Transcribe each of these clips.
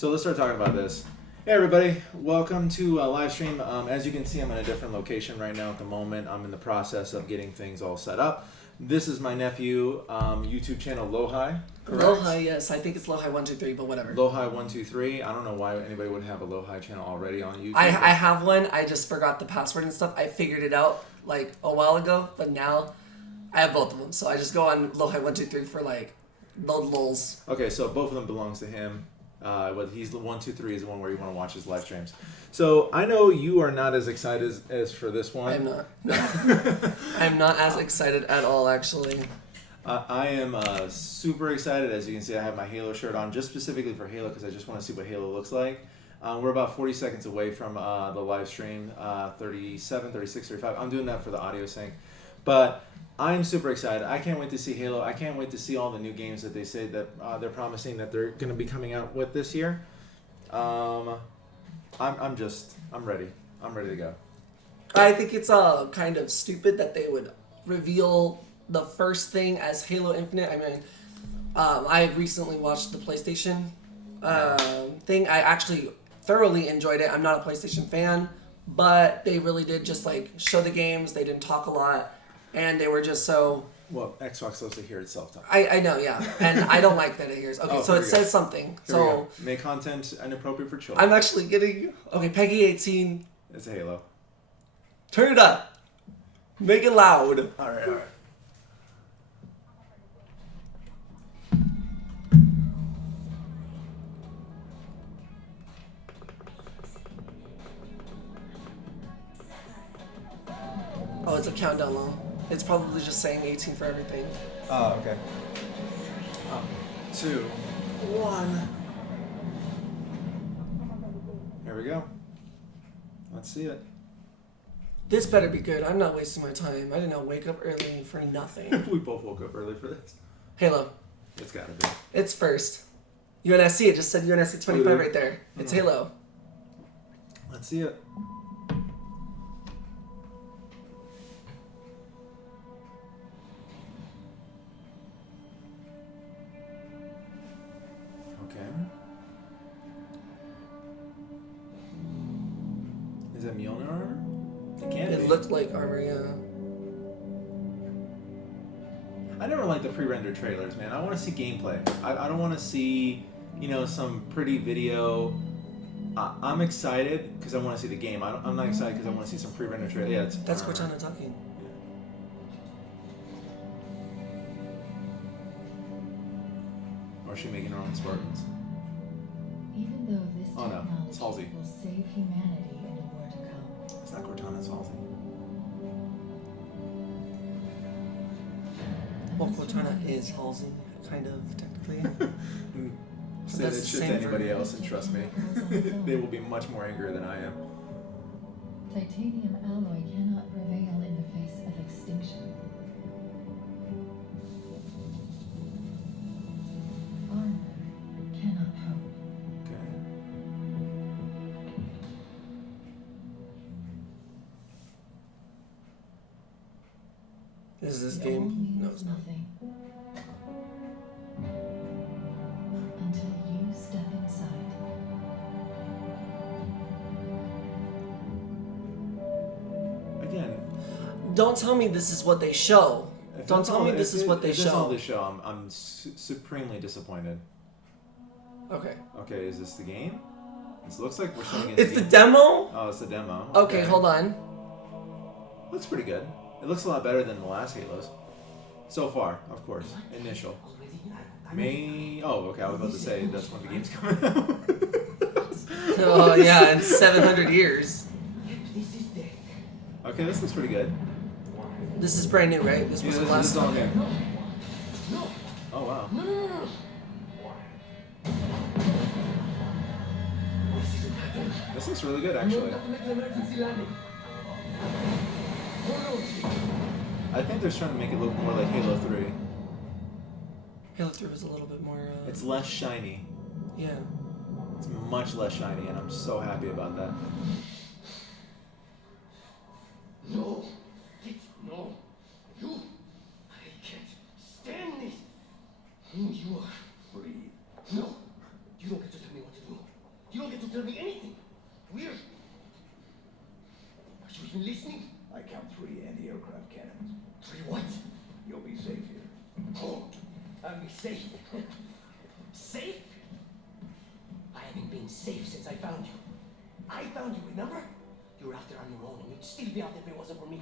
So let's start talking about this. Hey everybody, welcome to live stream. As you can see, I'm in a different location right now at the moment. I'm in the process of getting things all set up. This is my nephew YouTube channel, Lohi. Correct? Lohi, yes. I think it's Lohi123, but whatever. Lohi123. I don't know why anybody would have a Lohi channel already on YouTube. I have one. I just forgot the password and stuff. I figured it out like a while ago, but now I have both of them. So I just go on Lohi123 for like the lulz. Okay, so both of them belongs to him. But he's the 123 is the one where you want to watch his live streams. So I know you are not as excited as for this one. I'm not. I'm not as excited at all, actually. I am super excited. As you can see, I have my Halo shirt on just specifically for Halo because I just want to see what Halo looks like. We're about 40 seconds away from the live stream, 37, 36, 35. I'm doing that for the audio sync. But I'm super excited. I can't wait to see Halo. I can't wait to see all the new games that they say that they're promising that they're going to be coming out with this year. I'm ready. I'm ready to go. I think it's kind of stupid that they would reveal the first thing as Halo Infinite. I mean, I recently watched the PlayStation thing. I actually thoroughly enjoyed it. I'm not a PlayStation fan, but they really did just like show the games. They didn't talk a lot, and they were just so... Well, Xbox loves to hear itself talk. I know, yeah. And I don't like that it hears. Okay, so it says something. So make content inappropriate for children. I'm actually getting... Okay, Peggy 18. It's a Halo. Turn it up. Make it loud. All right. Oh, it's a countdown long. It's probably just saying 18 for everything. Oh, okay. 2, 1. Here we go. Let's see it. This better be good. I'm not wasting my time. I did not wake up early for nothing. We both woke up early for this. Halo. It's gotta be. It's first. UNSC. It just said UNSC 25 right there. It's Halo. Let's see it. Is that Mjolnir armor? It can't be. It looked like armor, yeah. I never like the pre-rendered trailers, man. I want to see gameplay. I don't want to see, some pretty video. I'm excited because I want to see the game. I'm not excited because I want to see some pre-rendered trailer. Yeah, that's Cortana talking. Or is she making her own Spartans? Even though this It's Halsey. will save humanity in the war to come. It's not Cortana, it's Halsey. Well, Cortana is Halsey, kind of, technically. Say that shit to anybody else and trust me. They will be much more angry than I am. Titanium alloy cannot prevail in the face of extinction. Armor cannot hope. Is this It game? all means No, it's not. nothing. Until you step inside. Again. Don't tell me this is what they show. Don't tell me this is what they show. If this is all show. they show, I'm supremely disappointed. Okay. Okay, is this the game? This looks like we're showing it. It's the demo? Oh, it's the demo. Okay, hold on. Looks pretty good. It looks a lot better than the last Halos. So far, of course. Initial. May... Oh, okay, I was about to say that's when the game's coming out. Oh, yeah, in 700 years. Okay, this looks pretty good. This is brand new, right? This was the last all one. new. Oh, wow. This looks really good, actually. I think they're trying to make it look more like Halo 3. Halo 3 was a little bit more... It's less shiny. Yeah. It's much less shiny, and I'm so happy about that. No. No. You. I can't stand this. You are free. No. You don't get to tell me what to do. You don't get to tell me anything. Weird. Are you even listening? I count 3 anti-aircraft cannons. 3 what? You'll be safe here. Oh, I'll be safe. Safe? I haven't been safe since I found you. I found you, remember? You were out there on your own, and you'd still be out there if it wasn't for me.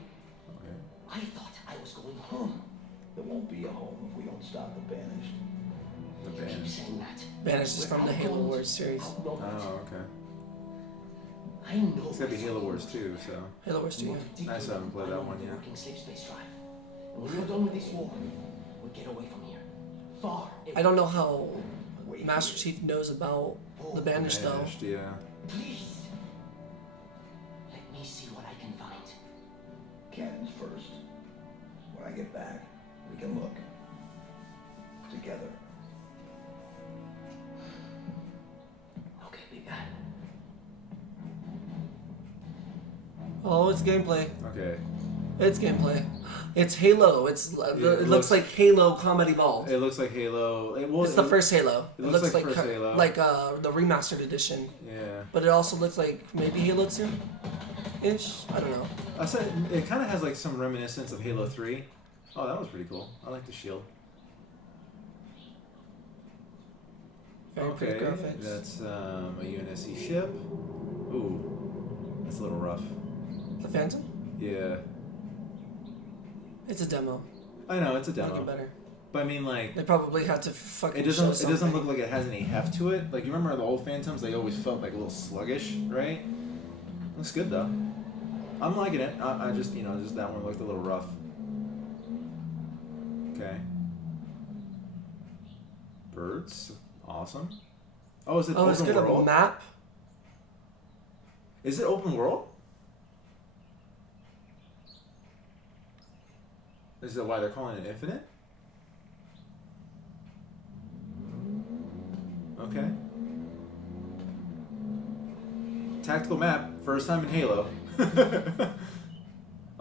Okay. I thought I was going home. There won't be a home if we don't stop the banished. The You keep band. saying that. Banished is from the Halo Wars series. Oh, okay. I know. It's gotta be Halo Wars 2, so. Halo Wars 2. Yeah. Nice, I haven't played that one yet. Working slave space drive. And when we're done with this war, we'll get away from here. Far. I don't know how Master Chief knows about the Banished though. Banished, yeah. Please. Let me see what I can find. Cannons first. When I get back, we can look. Together. Okay, big guy. Oh, it's gameplay. Okay. It's gameplay. It's Halo. It's it looks like Halo Combat Evolved. It looks like Halo. It's the first Halo. It looks like first Halo. Like the remastered edition. Yeah. But it also looks like maybe Halo 2 ish. I don't know. I said it kind of has like some reminiscence of Halo 3. Oh, that was pretty cool. I like the shield. Very Okay, pretty graphics. that's a UNSC ship. Ooh, that's a little rough. The Phantom? Yeah, It's a demo. I know it's a Make it demo, better. but I mean like They probably had to fucking it show doesn't something. look like it has any heft to it. Like you remember the old Phantoms, they always felt like a little sluggish, right? Looks good though. I'm liking it. I just just that one looked a little rough. Okay. Birds, awesome. Oh, is it Oh, it's open good. A world? map? Is it open world? Is that why they're calling it Infinite? Okay. Tactical map, first time in Halo. Oh,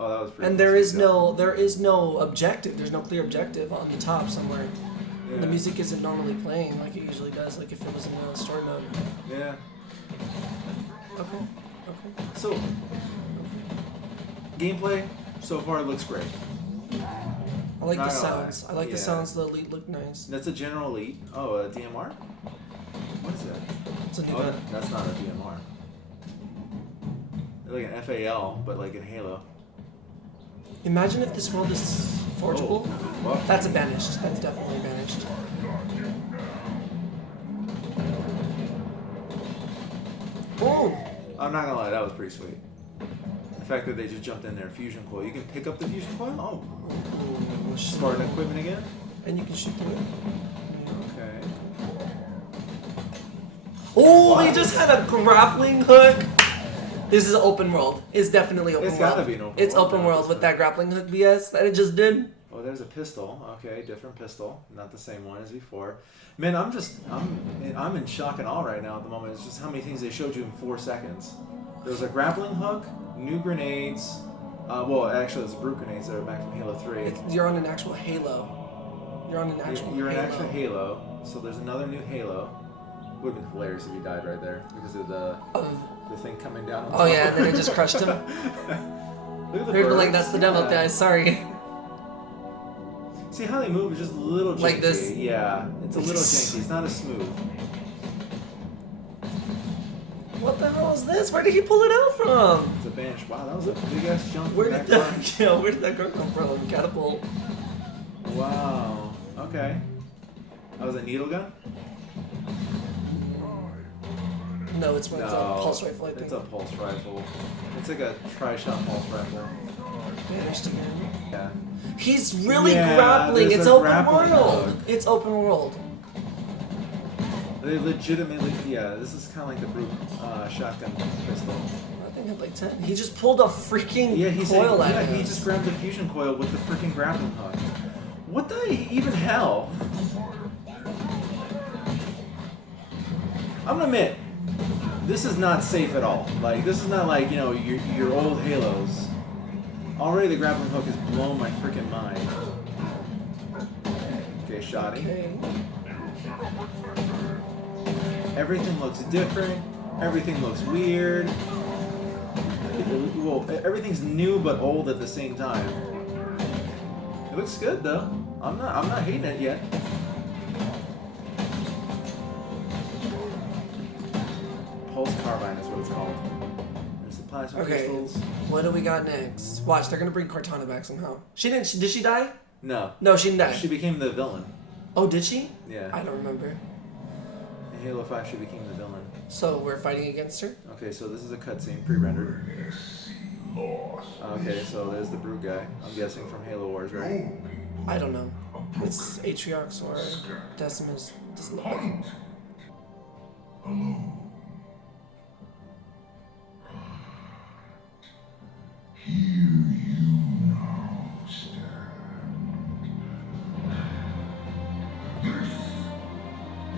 that was pretty. And cool. there is no objective. There's no clear objective on the top somewhere. Yeah. The music isn't normally playing like it usually does, like if it was in the story mode. Yeah. Okay. Okay. So, gameplay so far looks great. I like the Not gonna lie. sounds. I like the Yeah. sounds. The Elite look nice. That's a General Elite. Oh, a DMR? What is that? It's a new Oh, gun. that's not a DMR. They're like an FAL, but like in Halo. Imagine if this world is forgeable. Oh, fuck. That's a banished. That's definitely banished. Boom! I'm not gonna lie, that was pretty sweet. The fact that they just jumped in there, fusion coil. You can pick up the fusion coil? Oh. Spartan equipment again? And you can shoot through it. Okay. Oh, What? they just had a grappling hook. This is open world. It's definitely open It's world. gotta be an open It's world, open not world just with a- that grappling hook BS that it just did. Oh, there's a pistol. Okay, different pistol. Not the same one as before. Man, I'm in shock and awe right now at the moment. It's just how many things they showed you in 4 seconds. There was a grappling hook, new grenades. Well, actually, there's brute grenades that are back from Halo 3. You're on an actual Halo. You're on an actual You're an Halo. actual Halo, so there's another new Halo. Would have been hilarious if he died right there because of the thing coming down. On Oh top. yeah, and then it just crushed him. Look at the They're like, birds. that's the demo, Yeah. guys. Sorry. See how they move is just a little janky. Like this? Yeah, it's a little janky. It's not as smooth. What the hell is this? Where did he pull it out from? It's a bench. Wow, that was a big ass jump. Where from did that that? Yeah, where did that girl come from? Catapult. gun. Wow. Okay. That was a needle gun. No, it's a pulse rifle. I think. It's a pulse rifle. It's like a tri-shot pulse rifle. Banished again. Yeah. He's really Yeah, grappling. there's It's a open grappling world. hook. It's open world. They legitimately, yeah, this is kind of like the brute shotgun pistol. I think it's like 10. He just pulled a freaking Yeah, coil out of he it. just grabbed the fusion coil with the freaking grappling hook. What the even hell? I'm gonna admit, this is not safe at all. Like, this is not like, your old Halos. Already the grappling hook has blown my freaking mind. Okay, shoddy. Okay. Everything looks different. Everything looks weird. Well, everything's new but old at the same time. It looks good though. I'm not hating it yet. Pulse carbine is what it's called. There's the plasma Okay, crystals. what do we got next? Watch, they're gonna bring Cortana back somehow. She didn't. Did she die? No. No, she didn't die. She became the villain. Oh, did she? Yeah. I don't remember. In Halo 5, she became the villain. So we're fighting against her. Okay, so this is a cutscene, pre-rendered. Okay, so there's the Brute guy. I'm guessing from Halo Wars, right? I don't know. It's Atriox or Decimus. Doesn't look like it.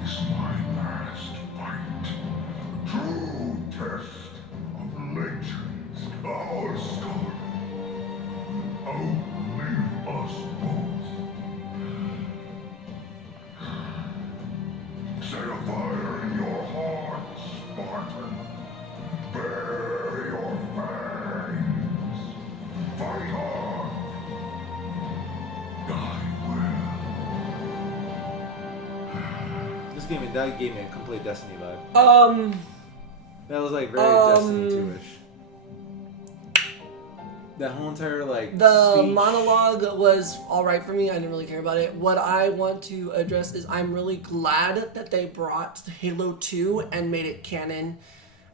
Is my last fight. True test of legends. Our story. Outlive us both. Set a fire in your heart, Spartan. Bare your fangs. Fight on. Die well. That gave me a complete Destiny vibe. That was like very Destiny 2-ish. That whole entire like The speech. monologue was alright for me. I didn't really care about it. What I want to address is I'm really glad that they brought Halo 2 and made it canon.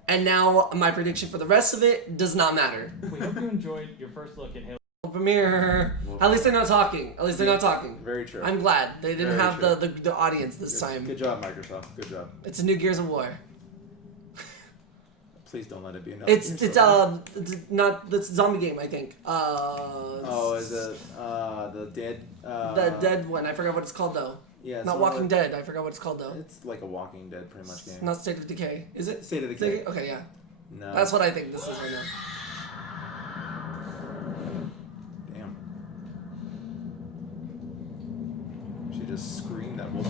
And now my prediction for the rest of it does not matter. We hope you enjoyed your first look at Halo. Premiere. At least they're not talking. At least they're not talking. Very true. I'm glad they didn't Very have true. the audience this time. Good job, Microsoft. Good job. It's a new Gears of War. Please don't let it be another. It's not the zombie game, I think. Oh, is it the dead? The dead one. I forgot what it's called though. Yeah, it's Not the one Walking that- Dead. I forgot what it's called though. It's like a Walking Dead pretty much game. Not State of Decay. Is it? State of Decay. Okay, yeah. No. That's what I think this is right now. Damn. She just screamed at Wolf.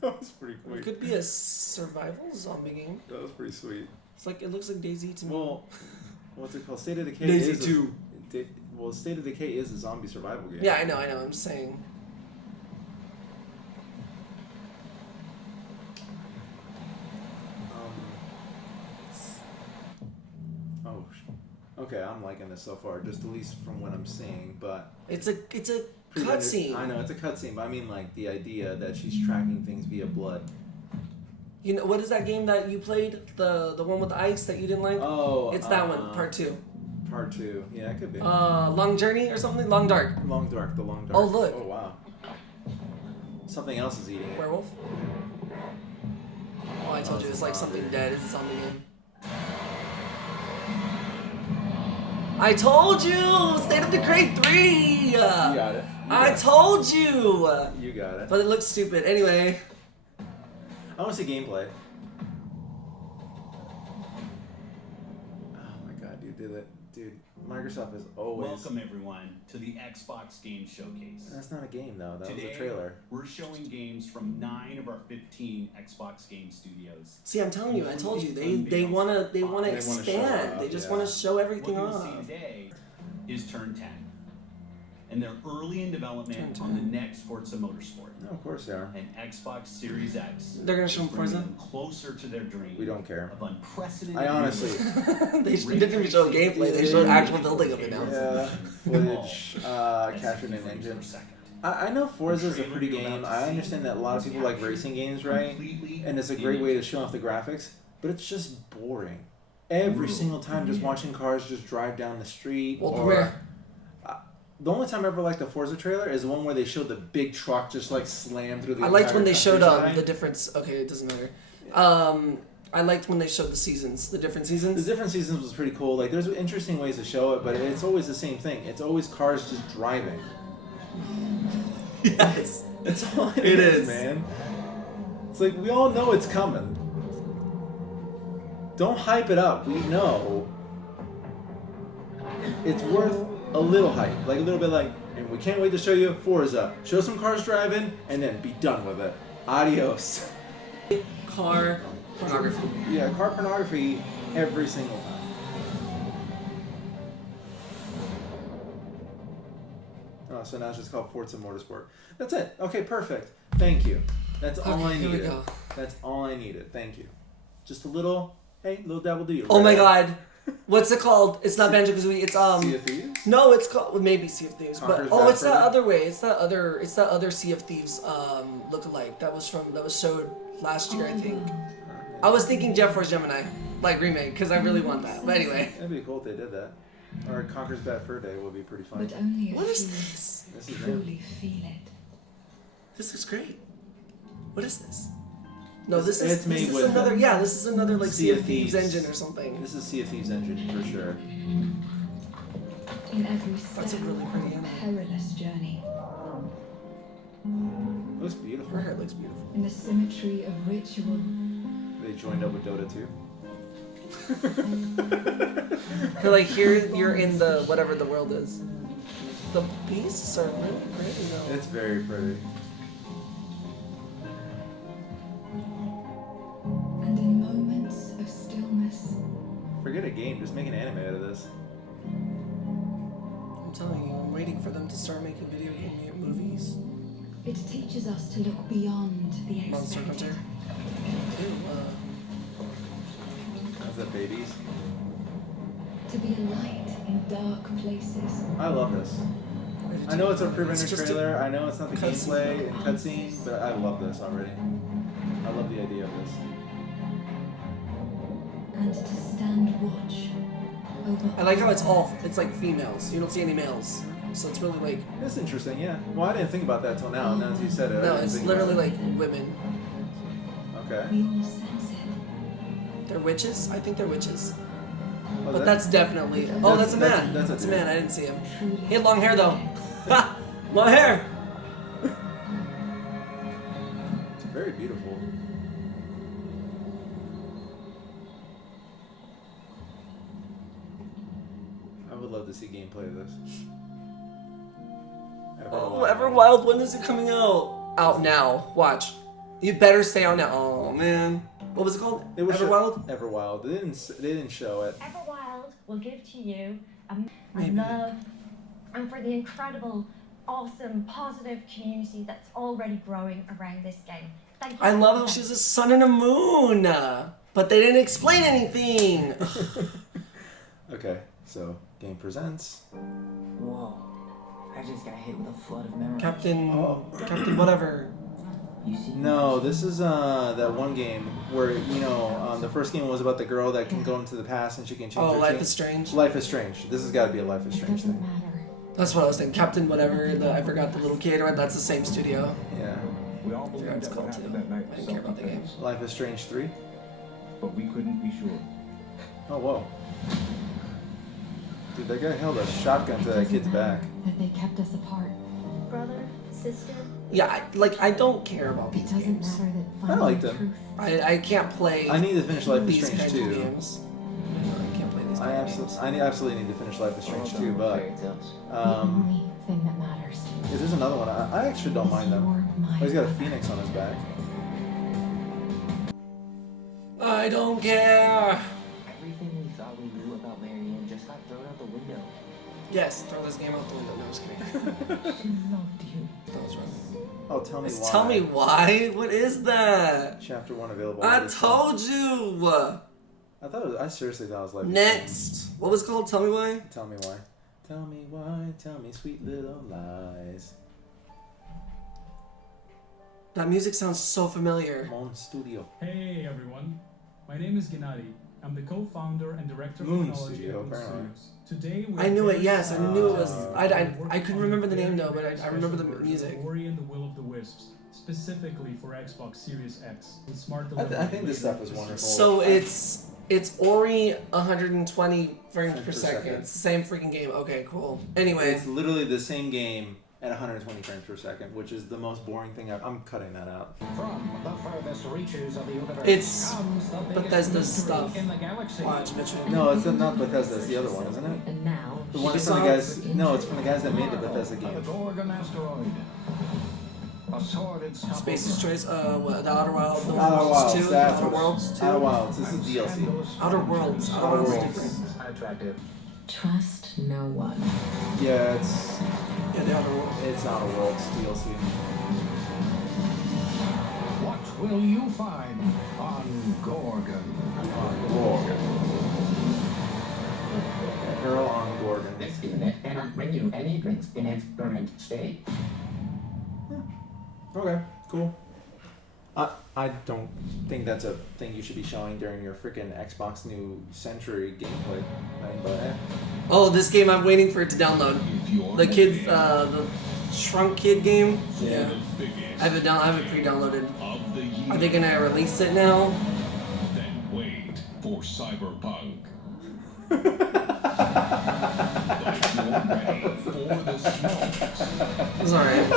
That was pretty It quick. could be a survival zombie game. That was pretty sweet. It's like it looks like DayZ to me. Well, what's it called? State of Decay DayZ is 2. Well, State of Decay is a zombie survival game. Yeah, I know. I'm just saying. Okay, I'm liking this so far, just at least from what I'm seeing. But It's a cutscene. I know it's a cutscene, but I mean like the idea that she's tracking things via blood. You know what is that game that you played? The one with the ice that you didn't like? Oh, It's that one, part 2. Part 2, yeah, it could be. Long Journey or something? Long Dark. Long Dark, the Long Dark. Oh, look. Oh wow. Something else is eating it. Werewolf? Oh, I told you, it's like something dead. It's a zombie game. I told you! State of Decay 3! You got it. I told you! You got it. But it looks stupid. Anyway. I want to see gameplay. Oh my god, dude, Microsoft is always. Welcome everyone to the Xbox Game Showcase. That's not a game though. That Today, was a trailer. we're showing games from 9 of our 15 Xbox game studios. See, I'm telling you, I told you, they Unveiled wanna They wanna show expand. off, They just yeah. wanna show What everything you'll off. see today is Turn 10. And they're early in development Turn on the 10. next Forza Motorsport. No, of course they are. And Xbox Series X. They're gonna show is bringing Forza? them closer to their dream. We don't care. Of unprecedented. I honestly. They didn't even show gameplay, they showed actual building of it now. Yeah, footage captured in engine. I know Forza is a pretty game. I understand that a lot of people like racing games, right? And it's a great way to show off the graphics, but it's just boring. Every single time, just watching cars just drive down the street. Well, or, Premiere. The only time I ever liked the Forza trailer is the one where they showed the big truck just like slam through the. I liked when they entire showed countryside. the difference. Okay, it doesn't matter. I liked when they showed the seasons, the different The seasons. different seasons was pretty cool. Like, there's interesting ways to show it, but it's always the same thing. It's always cars just driving. Yes. That's all it It is, is. man. It's like, we all know it's coming. Don't hype it up. We know. It's worth a little hype. Like, a little bit like, and we can't wait to show you Forza. Show some cars driving, and then be done with it. Adios. Car Pornography. Yeah, car pornography every single time. Oh, so now it's just called Forza Motorsport. That's it. Okay, perfect. Thank you. That's all I here we needed. go. That's all I needed. Thank you. Just a little, hey, little dabble do you. Oh my god. What's it called? It's not Banjo-Kazooie. It's Sea of Thieves? No, it's called maybe Sea of Thieves. Conker's But it's Bad that Fur other way. It's that other Sea of Thieves lookalike that was showed last year, I think. I was thinking Jet Force Gemini, like remake, because I really want that. But anyway. That'd be cool if they did that. Or Conker's Bad Fur Day would be pretty fun. But only if What is you this? This is truly feel it. This is great. What is this? No, It's made this with is another this is another like Sea Sea of of Thieves Thieves. engine or something. This is Sea of Thieves engine for sure. In every step, That's a really pretty animal. perilous journey. Looks beautiful. Her hair looks beautiful. In the symmetry of ritual, They joined up with Dota 2. But like here, you're in the whatever the world is. The beasts are really pretty though. It's very pretty. and in moments of stillness, Forget a game, just make an anime out of this. I'm telling you, I'm waiting for them to start making video game movies. it teaches us to look beyond the Monster expected. Hunter. Ew, Is that babies? To be a light in dark places. I love this. I know it's a preventer just a trailer, I know it's not the cutscene. gameplay and cutscene, but I love this already. I love the idea of this. And to stand watch over. I like how it's like females. You don't see any males. So it's really like, It's interesting, yeah. Well, I didn't think about that till now. Now that you said it, I no, didn't it's think literally about like women. it. Okay. We all sense it. They're witches? I think they're witches. Oh, But that- that's definitely. Oh, that's a man. that's a That's a dude. man. I didn't see him. He had long hair though. Ha! Long hair! It's very beautiful. I would love to see gameplay of this. Oh, EverWild, when is it coming out? Out now. Watch. You better stay out now. Oh man. What was it called? It was EverWild? Everwild. They didn't show it. EverWild will give to you a Maybe. love and for the incredible, awesome, positive community that's already growing around this game. Thank you. I love how she's a sun and a moon. But they didn't explain anything. Okay, so game presents. Whoa. I just got hit with a flood of memories. Captain Oh. whatever. You see? No, this is that one game where the first game was about the girl that can go into the past and she can change. Oh, her Life change. is Strange. Life is Strange. This has got to be a Life is It Strange doesn't thing. matter. That's what I was thinking. Captain whatever. I forgot the little kid. Right? That's the same studio. Yeah. We all I forgot believed it's that called what too. happened that night I was didn't care about the game. self-defense, Life is Strange 3. but we couldn't be sure. Oh whoa. Dude, that guy held a shotgun to that Doesn't kid's matter back. That they kept us apart. Brother, sister, Yeah, I don't care about It these doesn't games. matter that I like finding them. truth. I can't play I need to finish Life is these Strange kinds of 2. games. I can't play these kinds of games. I absolutely need to finish Life is Strange 2, but The only thing that matters. if there's another one, I actually don't mind them. You're my Oh, he's got a path. phoenix on his back. I don't care. Everything we thought we knew about Marianne just got thrown out the window. Yes, throw this game out the window. No, just kidding. She loved you. That was rough. Oh, tell me why. Tell me why? What is that? Chapter 1 available. I later. told you. I thought it was, I seriously thought it was Life is Next. What was it called? Tell me why. Strange. Tell me why. Tell me why. Tell me sweet little lies. That music sounds so familiar. Mon Studio. Hey everyone, my name is Gennady. I'm the co-founder and director of Moon technology Studio, at Moon apparently. Studios. Today we're I knew it. very Yes, I proud knew it to was. announce I that we're couldn't working remember the on a name very, though, but very I remember the special version music. of Ori and the Will of the Wisps, specifically for Xbox Series X with smart I delivery. think this later stuff is this year. wonderful. So it's Ori 120 frames per Per second. second. It's the same freaking game. Okay, cool. Anyway, It's literally the same game at 120 frames per second, which is the most boring thing I'm cutting that out. From the furthest reaches of the universe It's comes the biggest Bethesda's mystery stuff. in the galaxy. Watch, Mitchell. No, it's not Bethesda. It's the other one, isn't it? And now, The one from the guys. No, it's from the guys that made the Bethesda By the games. Gorgon asteroid. A sordid Space's Choice, what, the Outer Wilds, the Outer Worlds 2, Wilds, the that's Outer what Worlds 2. Outer Wilds, this is DLC. Outer Worlds, Outer Outer Worlds is Worlds. different. Attractive. Trust no one. Yeah, it's The Outer Worlds. Outer Worlds DLC. What will you find on Gorgon? Gorgon. Pearl on Gorgon. This unit cannot bring you any drinks in its current state. Okay, cool. I don't think that's a thing you should be showing during your freaking Xbox New Century gameplay thing, but Oh, this game, I'm waiting for it to download. The kids, the Shrunk Kid game. Yeah. I have it pre-downloaded. Are they gonna release it now? Then wait for Cyberpunk. For the smokes. It's alright.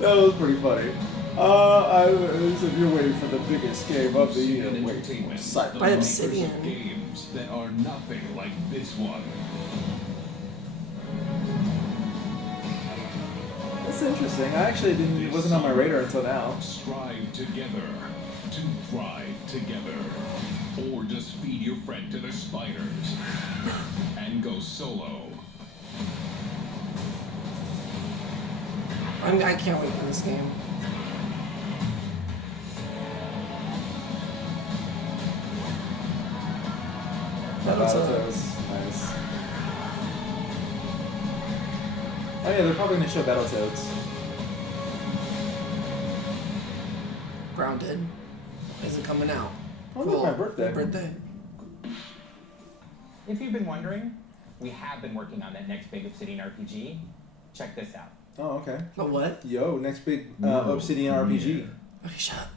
that was pretty funny. If you're waiting for the biggest game of the year, wait for Cyberpunk. By Obsidian. Games that are nothing like this one. That's interesting. I actually it wasn't on my radar until now. Strive together to thrive together. Or just feed your friend to the spiders and go solo. I can't wait for this game. Battletoads. Nice. Oh yeah, they're probably gonna show Battletoads. Grounded. Is it coming out? Oh, look, my birthday. Your birthday. If you've been wondering, we have been working on that next big Obsidian RPG. Check this out. Oh, okay. The what? Yo, next big Obsidian RPG. Okay, shut up.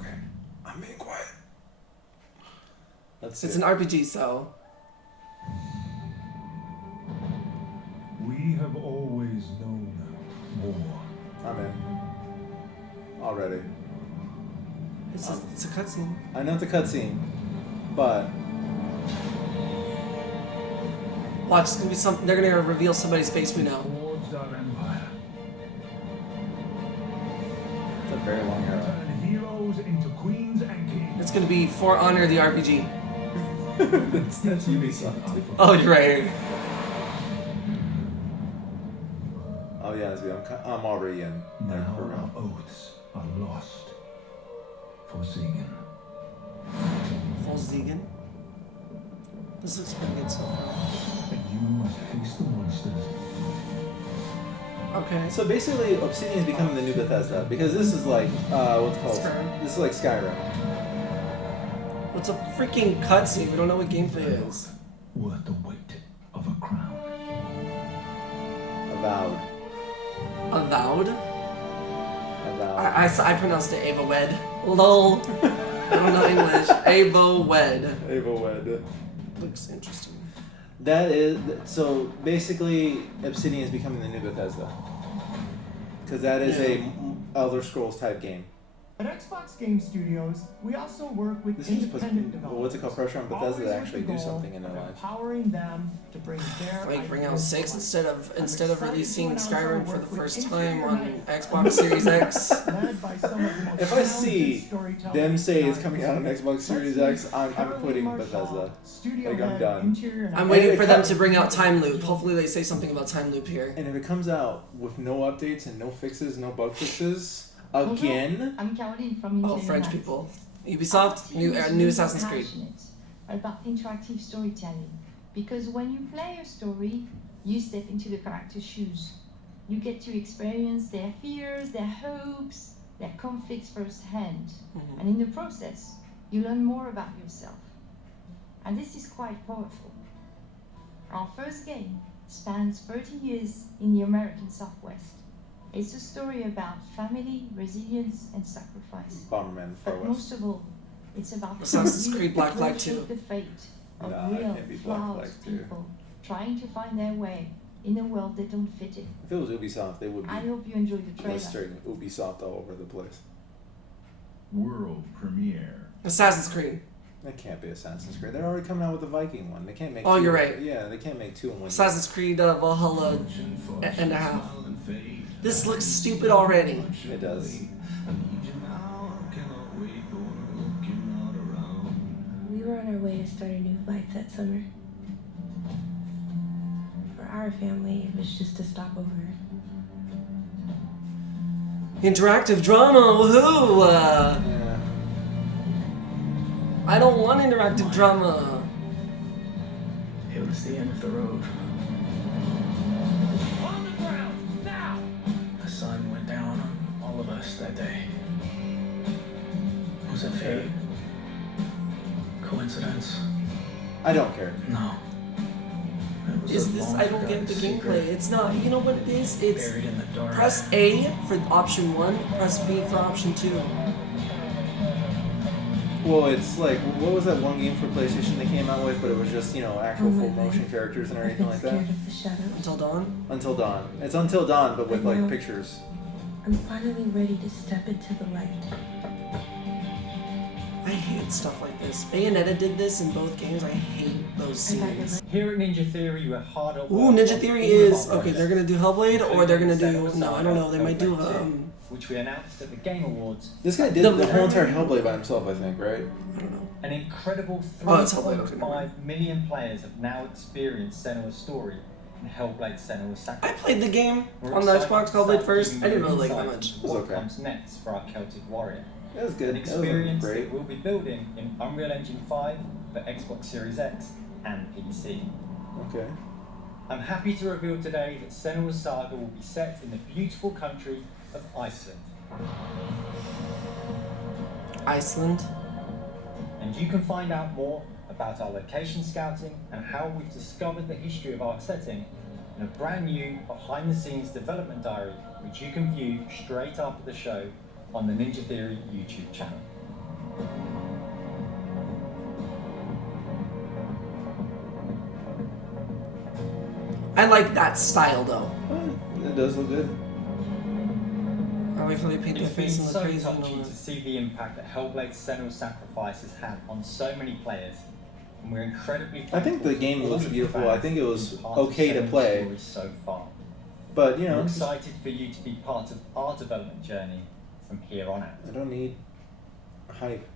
Okay, I'm being quiet. Let's see. It's an RPG, so. We have always known war. I'm in. Already. It's a cutscene. I know it's a cutscene, but Watch, it's gonna be something. They're gonna reveal somebody's face we know. Towards our empire. it's a very long era. Turn heroes into queens and kings. It's gonna be For Honor the RPG. that's Ubisoft. Oh, you're right. Oh yeah, I'm already in. Now our oaths are lost. Forsaken. Volkswagen. This looks pretty good so far. And you must face the monsters. Okay. So basically, Obsidian is becoming the new Bethesda because this is like what's it called? Skyrim. This is like Skyrim. What's a freaking cutscene? We don't know what gameplay is. Worth the weight of a crown. Avowed. Avowed? Avowed. I pronounced it EVERWILD. LOL. I don't know English. EVERWILD. EVERWILD. Looks interesting. That is so basically Obsidian is becoming the new Bethesda because that is a Elder Scrolls type game. At Xbox Game Studios, we also work with This is independent developers. what's it called? Pressure on Bethesda always to with actually the do goal something in their of lives. Empowering them to bring their Like bring out ideas 6 to instead of I'm excited to releasing announce our Skyrim for work the with first Interior time on Night, Xbox Series X. led by some of the most If I talented see storytellers them say it's in coming out on Xbox Series X, I'm quitting Bethesda. Like I'm done. I'm waiting for them to bring out Time Loop. Hopefully they say something about Time Loop here. And if it comes out with no updates and no fixes, no bug fixes, again. I'm Caroline from Oh, French people. Ubisoft, new Assassin's Creed. Passionate about interactive storytelling because when you play a story, you step into the character's shoes. You get to experience their fears, their hopes, their conflicts firsthand, and in the process, you learn more about yourself. And this is quite powerful. Our first game spans 30 years in the American Southwest. It's a story about family, resilience, and sacrifice. Bomberman Far But West. most of all, it's about Assassin's how Creed you Black Flag will shape 2. the fate of Nah, it real, can't be Black flawed Flag 2. people trying to find their way in a world that don't fit it. If it was Ubisoft, they would I be hope you enjoyed the trailer. listing Ubisoft all over the place. World premiere. Assassin's Creed. That can't be Assassin's Creed. They're already coming out with the Viking one. They can't make. Oh, two, you're right. Yeah, they can't make 2 in 1. Assassin's Creed Valhalla and a half. This looks stupid already. It does. We were on our way to start a new life that summer. For our family, it was just a stopover. Interactive drama, woohoo! Yeah. I don't want interactive drama. It was the end of the road. On the ground, now! The sun went down on all of us that day. Was it fate? Coincidence? I don't care. No. It was Is a this? long I don't get forgotten the secret gameplay. It's not. You know what it is? It's buried in the dark. press A for option 1, press B for option 2. Well, it's like, what was that one game for PlayStation they came out with, but it was just, you know, actual full motion characters and everything like that? Scared of the shadows. Until Dawn? Until Dawn. It's Until Dawn, but with like pictures. I'm finally ready to step into the light. I hate stuff like this. Bayonetta did this in both games. I hate those scenes. Here at Ninja Theory, we're hard at work. Ooh, Ninja on Theory all of is our okay. projects, They're gonna do Hellblade, or they're gonna do including no. I don't know. They might do Hellblade 2, which we announced at the Game Awards. This guy did the whole entire Hellblade by himself, I think, right? I don't know. An incredible Oh, it's Hellblade, okay, never 3.5 million players have now experienced Senua's story in Hellblade: Senua's I Sacrifice. played the game We're on the excited Xbox to Hellblade start first. giving I didn't you really like that insight much. into What comes next for our Celtic Warrior? It was good. An It was experience great. that we'll be building in Unreal Engine 5 for Xbox Series X and PC. Okay. I'm happy to reveal today that Senua's saga will be set in the beautiful country of Iceland. Iceland. And you can find out more about our location scouting and how we've discovered the history of our setting in a brand new behind-the-scenes development diary, which you can view straight after the show on the Ninja Theory YouTube channel. I like that style though. It does look good. I like how they paint their It's been face in the so crazy and all touching that. to see the impact that Hellblade: Senua's Sacrifice has had on so many players, and we're incredibly thankful. I think the to game all looks of the beautiful. fans I think it who've was been part of okay to Senua's play. story so far. But, you know, We're excited for you to be part of our development journey from here on out. I don't need hype.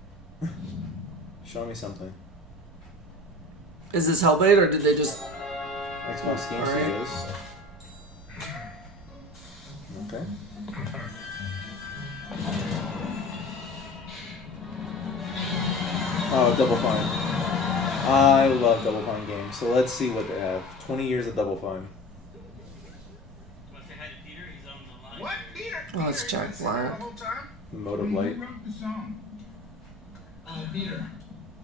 Show me something. Is this Hellblade or did they just? Xbox Game Alright. Studios. Okay. Oh, Double Fine. I love Double Fine games. So let's see what they have. 20 years of Double Fine. What? Peter? Oh, it's Jack Black. Mode of Light. Who wrote the song? Peter.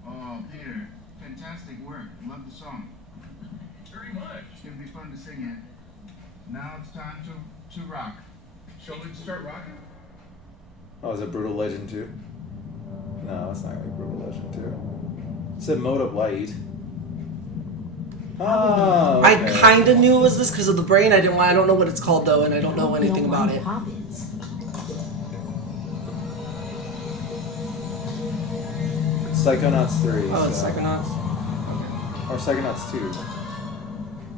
Oh, Peter. Fantastic work. Love the song. Very much. It's going to be fun to sing it. Now it's time to rock. Shall we start rocking? Oh, is it Brutal Legend 2? No, it's not gonna be Brutal Legend 2. It said Mode of Light. Oh, I okay. kind of knew it was this because of the brain. I don't know what it's called though, and I don't know anything about it. Psychonauts 3. Oh, it's so- Psychonauts. Or Psychonauts 2.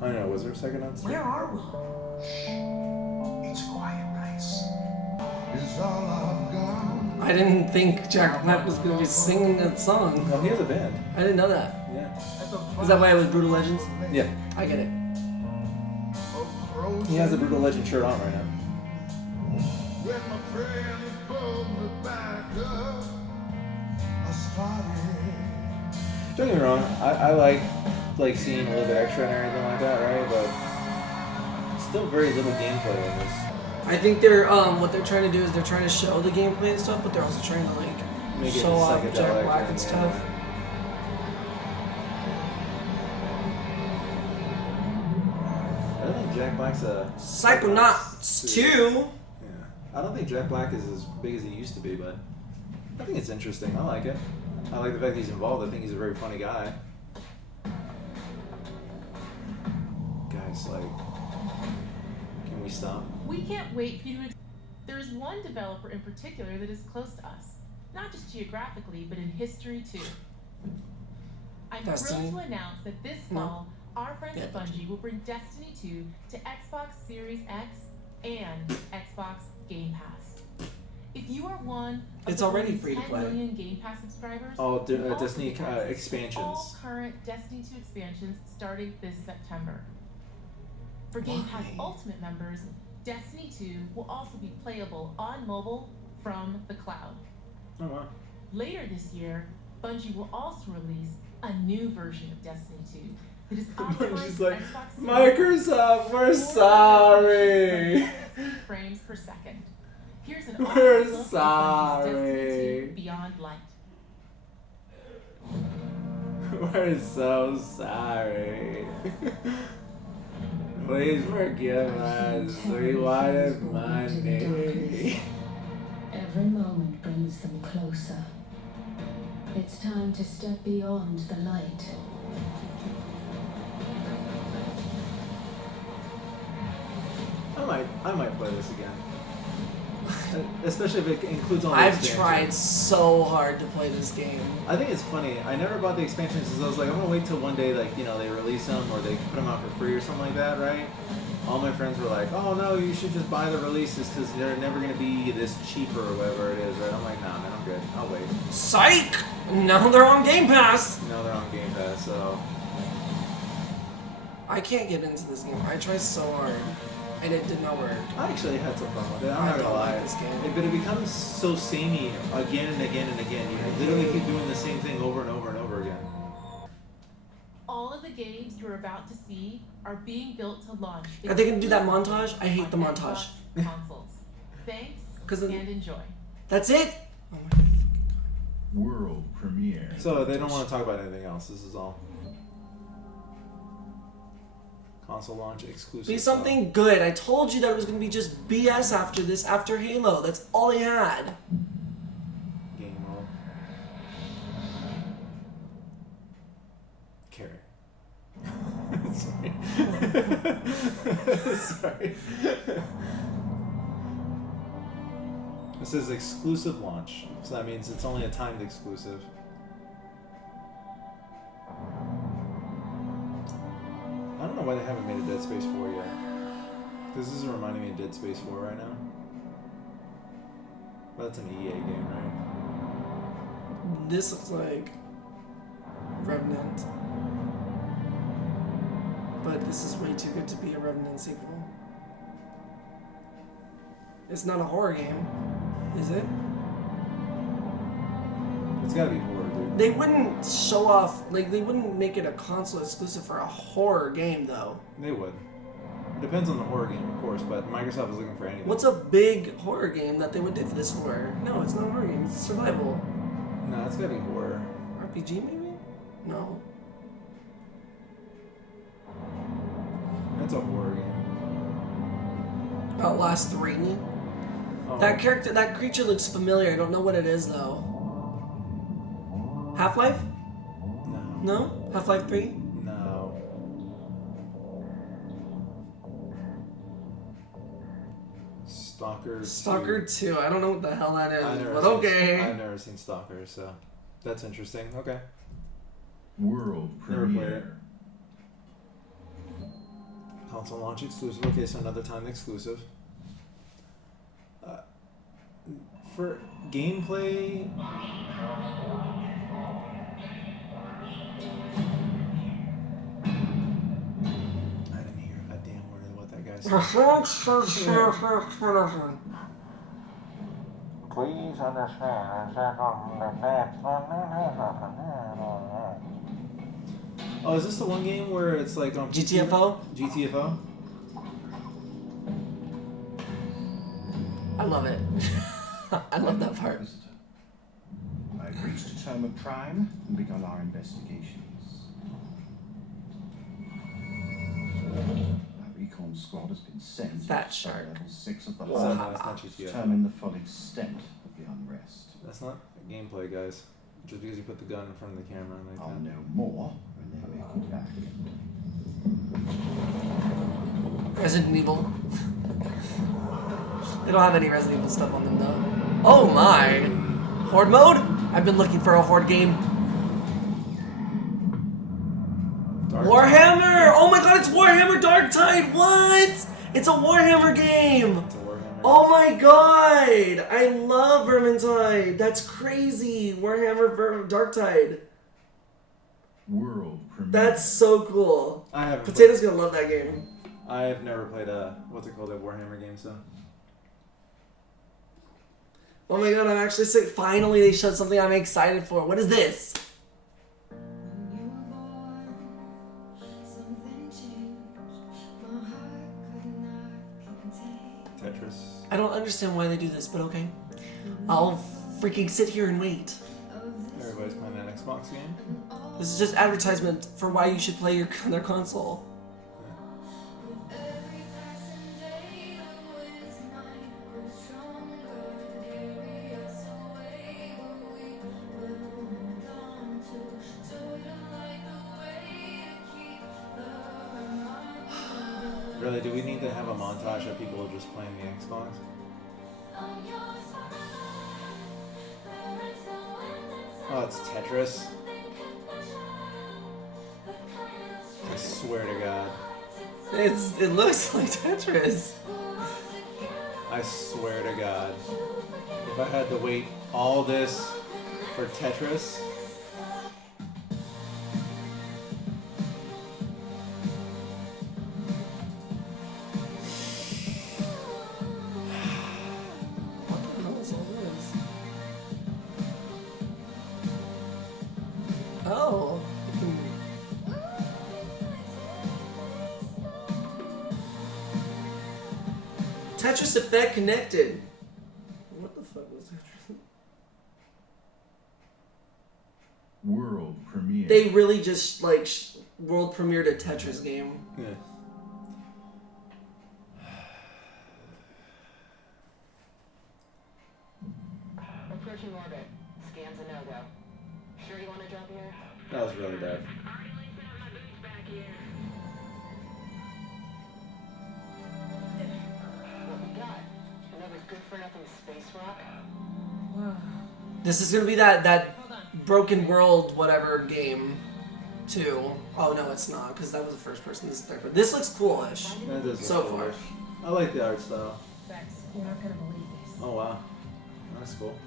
I don't know, was there Psychonauts 2? Where are we? It's quiet nights. It's all I've got. I didn't think Jack Black was going to be singing that song. Oh, he has a band. I didn't know that. Yeah. Is that why it was Brutal Legends? Yeah. I get it. He has a Brutal Legend shirt on right now. When my friends pulled me back up, I started. Don't get me wrong, I like seeing a little bit extra and everything like that, right? But still very little gameplay in this. I think they're what they're trying to do is they're trying to show the gameplay and stuff, but they're also trying to like Make it show off psychedelic Jack Black and and, stuff. I don't think Jack Black's a... Psychonauts 2? Yeah. I don't think Jack Black is as big as he used to be, but I think it's interesting. I like it. I like the fact he's involved. I think he's a very funny guy. Guys, like... Can we stop? We can't wait for you to. There is one developer in particular that is close to us, not just geographically, but in history too. I'm Destiny? thrilled to announce that this No. fall, our friends Yeah, at Bungie will bring Destiny 2 to Xbox Series X and Xbox Game Pass. If you are one of It's the already more than free to 10 play. million Game Pass subscribers, Oh, you also Destiny get access to expansions. all current Destiny 2 expansions starting this September. For Game Pass Ultimate members, Destiny 2 will also be playable on mobile from the cloud. Oh wow. Later this year, Bungie will also release a new version of Destiny 2 that is optimized She's for like, Xbox Series Microsoft, we're sorry. frames per second. Here's an We're awesome look at Bungie's sorry. Destiny 2 Beyond Light. We're so sorry. Please forgive us. We wanted money. Every moment brings them closer. It's time to step beyond the light. I might play this again. Especially if it includes all the I've expansions. tried so hard to play this game. I think it's funny. I never bought the expansions because I was like, I'm gonna wait till one day, like, you know, they release them or they put them out for free or something like that, right? All my friends were like, oh no, you should just buy the releases because they're never gonna be this cheaper or whatever it is, right? I'm like, nah, man, I'm good. I'll wait. Psych! Now they're on Game Pass! Now they're on Game Pass, so. I can't get into this game. I tried so hard, and it did not work. I actually had some fun with it. I'm I not gonna don't lie. like this game. But it becomes so samey again and again and again. You literally keep doing the same thing over and over and over again. All of the games you're about to see are being built to launch. Are they gonna do that montage? I hate the montage. Consoles. Thanks 'Cause and enjoy. That's it? World premiere. So they don't want to talk about anything else. This is all. Console launch exclusive. Be something good. I told you that it was gonna be just BS after this, after Halo. That's all he had. Game roll. Carry. Sorry. Sorry. It says exclusive launch, so that means it's only a timed exclusive. I don't know why they haven't made a Dead Space 4 yet. This is reminding me of Dead Space 4 right now. But that's an EA game, right? This looks like Revenant. But this is way too good to be a Revenant sequel. It's not a horror game, is it? It's gotta be horror, dude. They wouldn't show off, like, they wouldn't make it a console exclusive for a horror game, though. They would. It depends on the horror game, of course, but Microsoft is looking for anything. What's a big horror game that they would do this for? No, it's not a horror game, it's survival. No, it's gotta be horror. RPG, maybe? No. That's a horror game. Outlast 3? Oh. That character, that creature looks familiar. I don't know what it is, though. Half-Life? No. No? Half-Life 3? No. Stalker 2. Stalker 2. I don't know what the hell that is, but I've okay. never seen Stalker, so that's interesting. Okay. World Never played it. premiere. Console launch exclusive. Okay, so another time exclusive. For gameplay, I didn't hear a damn word of what that guy said. Please understand. Oh, is this the one game where it's like on GTFO? GTFO? I love it. I love that part. I've reached a term of crime and begun our investigations. Our recon squad has been sent Fat to Shark. level 6 of the No, lab no, it's not to GTFO. determine the full extent of the unrest. That's not gameplay, guys. Just because you put the gun in front of the camera like I'll that. know more when they make it back. Resident Evil. They don't have any Resident Evil stuff on them, though. Oh my! Horde mode? I've been looking for a Horde game. Warhammer! Oh my god, it's Warhammer Darktide! What? It's a Warhammer game! It's a Warhammer. Oh my god! I love Vermintide! That's crazy! Warhammer Darktide. World premiere. That's so cool. I haven't. Potato's gonna love that game. I have never played a what's it called, a Warhammer game, so. Oh my god, I'm actually sick. Finally, they showed something I'm excited for. What is this? Tetris. I don't understand why they do this, but okay. I'll freaking sit here and wait. Everybody's playing that Xbox game. This is just advertisement for why you should play their console. Really, do we need to have a montage of people just playing the Xbox? Oh, it's Tetris. I swear to God. It looks like Tetris. I swear to God. If I had to wait all this for Tetris. Oh. Tetris Effect connected. What the fuck was Tetris? World premiere. They really just like world premiered a Tetris game. Yeah. Approaching orbit. Scans a no-go. Sure you want to jump here? That was really bad. What we got? Another good-for-nothing space rock? This is gonna be that Broken World whatever game, too. Oh no, it's not, because that was the first person. This is third, but this looks coolish. That does so look far. coolish. I like the art style. You're not gonna believe this. Oh wow, that's cool.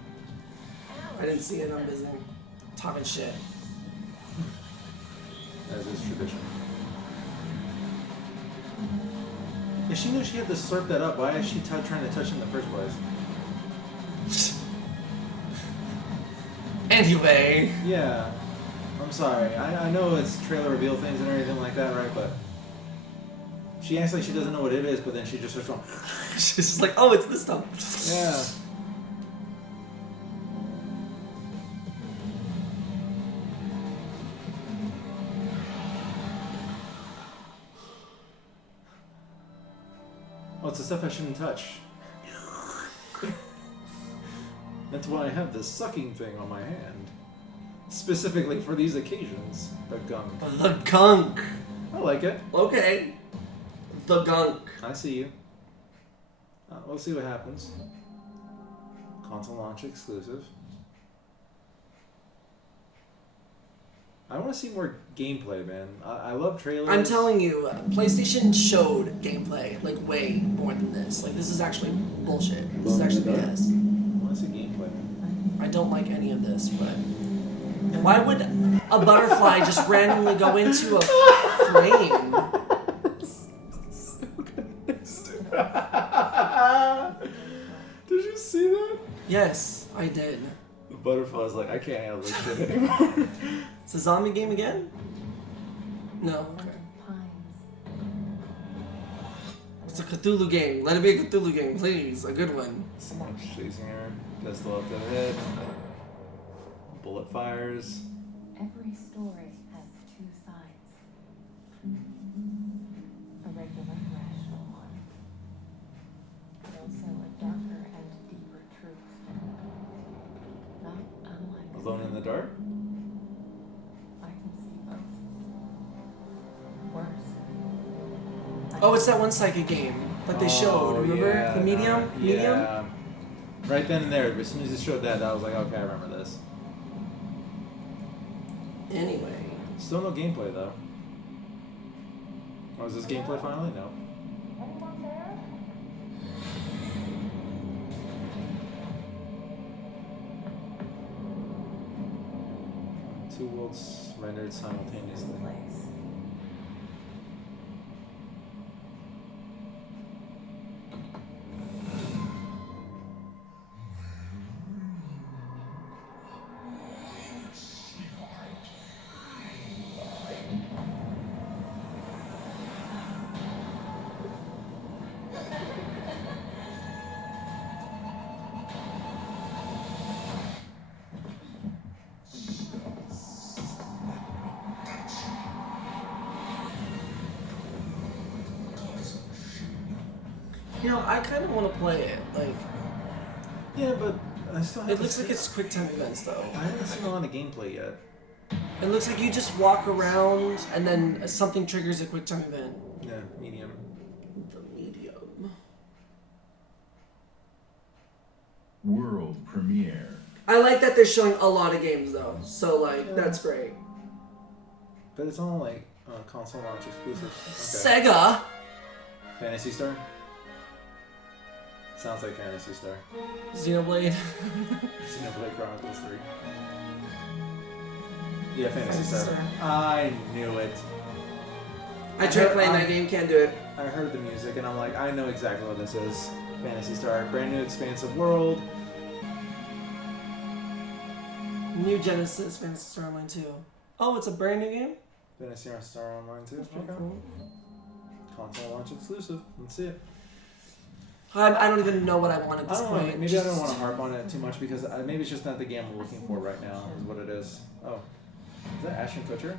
I didn't see it. I'm busy talking shit. As is tradition. If she knew she had to slurp that up, why is she trying to touch it in the first place? Anyway. Yeah. I'm sorry. I know it's trailer reveal things and everything like that, right? But she acts like she doesn't know what it is, but then she just starts going. She's just like, oh, it's this stuff. Yeah. Oh, it's the stuff I shouldn't touch. That's why I have this sucking thing on my hand. Specifically for these occasions. The gunk. The gunk. I like it. Okay. The gunk. I see you. We'll see what happens. Console launch exclusive. I want to see more gameplay, man. I love trailers. I'm telling you, PlayStation showed gameplay like way more than this. Like this is actually bullshit. This is actually BS. I want to see gameplay, man. I don't like any of this, but why would a butterfly just randomly go into a frame? Did you see that? Yes, I did. The butterfly's like, I can't handle this shit anymore. It's a zombie game again? No. Okay. It's a Cthulhu game. Let it be a Cthulhu game, please. A good one. Someone's chasing her. Pistol up to the head. Bullet fires. Every story has two sides. A regular, rational one. But also a darker and deeper truth. Not unlike... Alone in the dark? I can see both. Worse. Oh, it's that one psychic game that they showed. Remember? Yeah, The Medium? Medium? Yeah. Right then and there, as soon as it showed that, I was like, okay, I remember this. Anyway. Still no gameplay, though. Oh, is this gameplay finally? No. Two worlds rendered simultaneously. You know, I kind of want to play it. Like, yeah, but I still have it looks like it's quick time events though. I haven't seen a lot of gameplay yet. It looks like you just walk around and then something triggers a quick time event. Yeah, medium. The medium. World premiere. I like that they're showing a lot of games though, so like that's great. But it's all like console launch exclusives. Okay. Sega. Fantasy Star. Sounds like Fantasy Star. Xenoblade. Xenoblade Chronicles 3. Yeah, Fantasy Star. Star. I knew it. I tried playing that game, can't do it. I heard the music and I'm like, I know exactly what this is. Fantasy Star, brand new expansive world. New Genesis, Fantasy Star Online 2. Oh, it's a brand new game? Fantasy Star Online 2. That's pretty Okay. cool. Console launch exclusive. Let's see it. I don't even know what I want at this I don't know. point. Maybe I don't want to harp on it too much because maybe it's just not the game I'm looking for right now. Is what it is. Oh, is that Ashton Kutcher?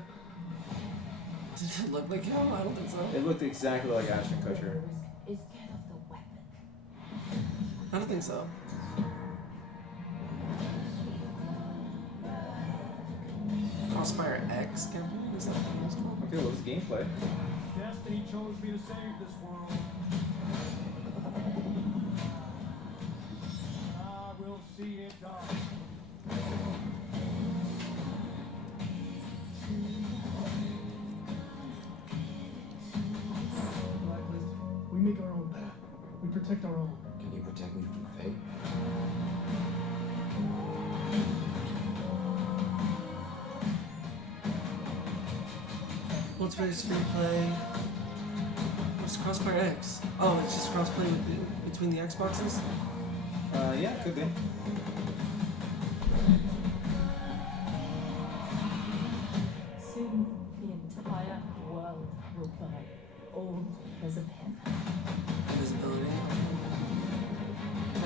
Did it look like him? I don't think so. It looked exactly like Ashton Kutcher. Is scared of the weapon. I don't think so. Crossfire X campaign? Is that what it was called? Okay, well, it's gameplay. Destiny chose me to save this world. I will see it done. We make our own path. We protect our own. Can you protect me from fate? What's race free play? What's Crossfire X? Oh, it's just crossplay between the Xboxes? Yeah, could be. Soon the entire world will buy old as a pen. Visibility.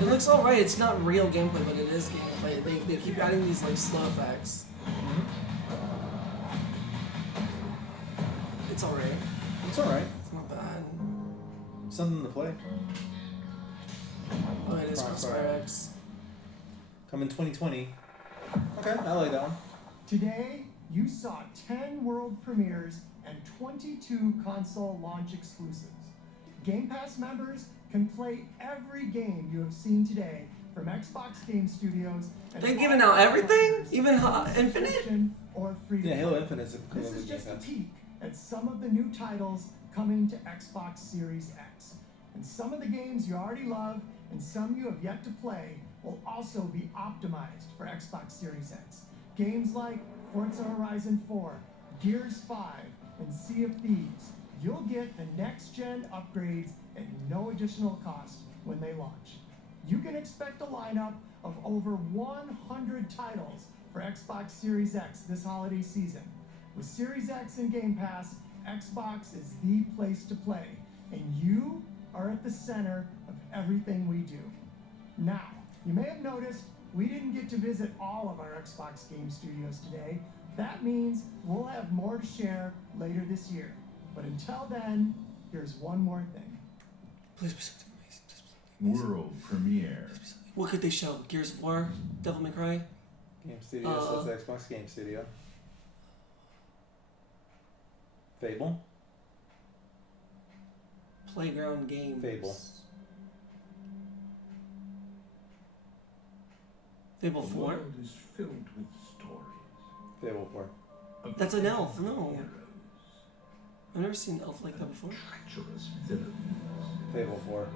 It looks alright. It's not real gameplay, but it is gameplay. They keep adding these like slow effects. It's alright. It's alright. It's not bad. Something to play. Oh, it is Crossfire X. Coming 2020. Okay, I like that one. Today, you saw 10 world premieres and 22 console launch exclusives. Game Pass members can play every game you have seen today from Xbox Game Studios. And They're giving out everything? Even Infinite? Or free to Yeah, Halo play. Infinite is This is just a peek at some of the new titles coming to Xbox Series X. And some of the games you already love and some you have yet to play will also be optimized for Xbox Series X. Games like Forza Horizon 4, Gears 5, and Sea of Thieves. You'll get the next-gen upgrades at no additional cost when they launch. You can expect a lineup of over 100 titles for Xbox Series X this holiday season. With Series X and Game Pass, Xbox is the place to play, and you are at the center of everything we do. Now, you may have noticed we didn't get to visit all of our Xbox Game Studios today. That means we'll have more to share later this year. But until then, here's one more thing. Please be something amazing. World premiere. What could they show? Gears of War? Devil May Cry? Game Studio says Xbox Game Studio. Fable. Playground Games. Fable. Fable The 4? world is filled with stories. Fable 4. That's an elf, no. I've never seen an elf like that before. Treacherous villains. Fable 4.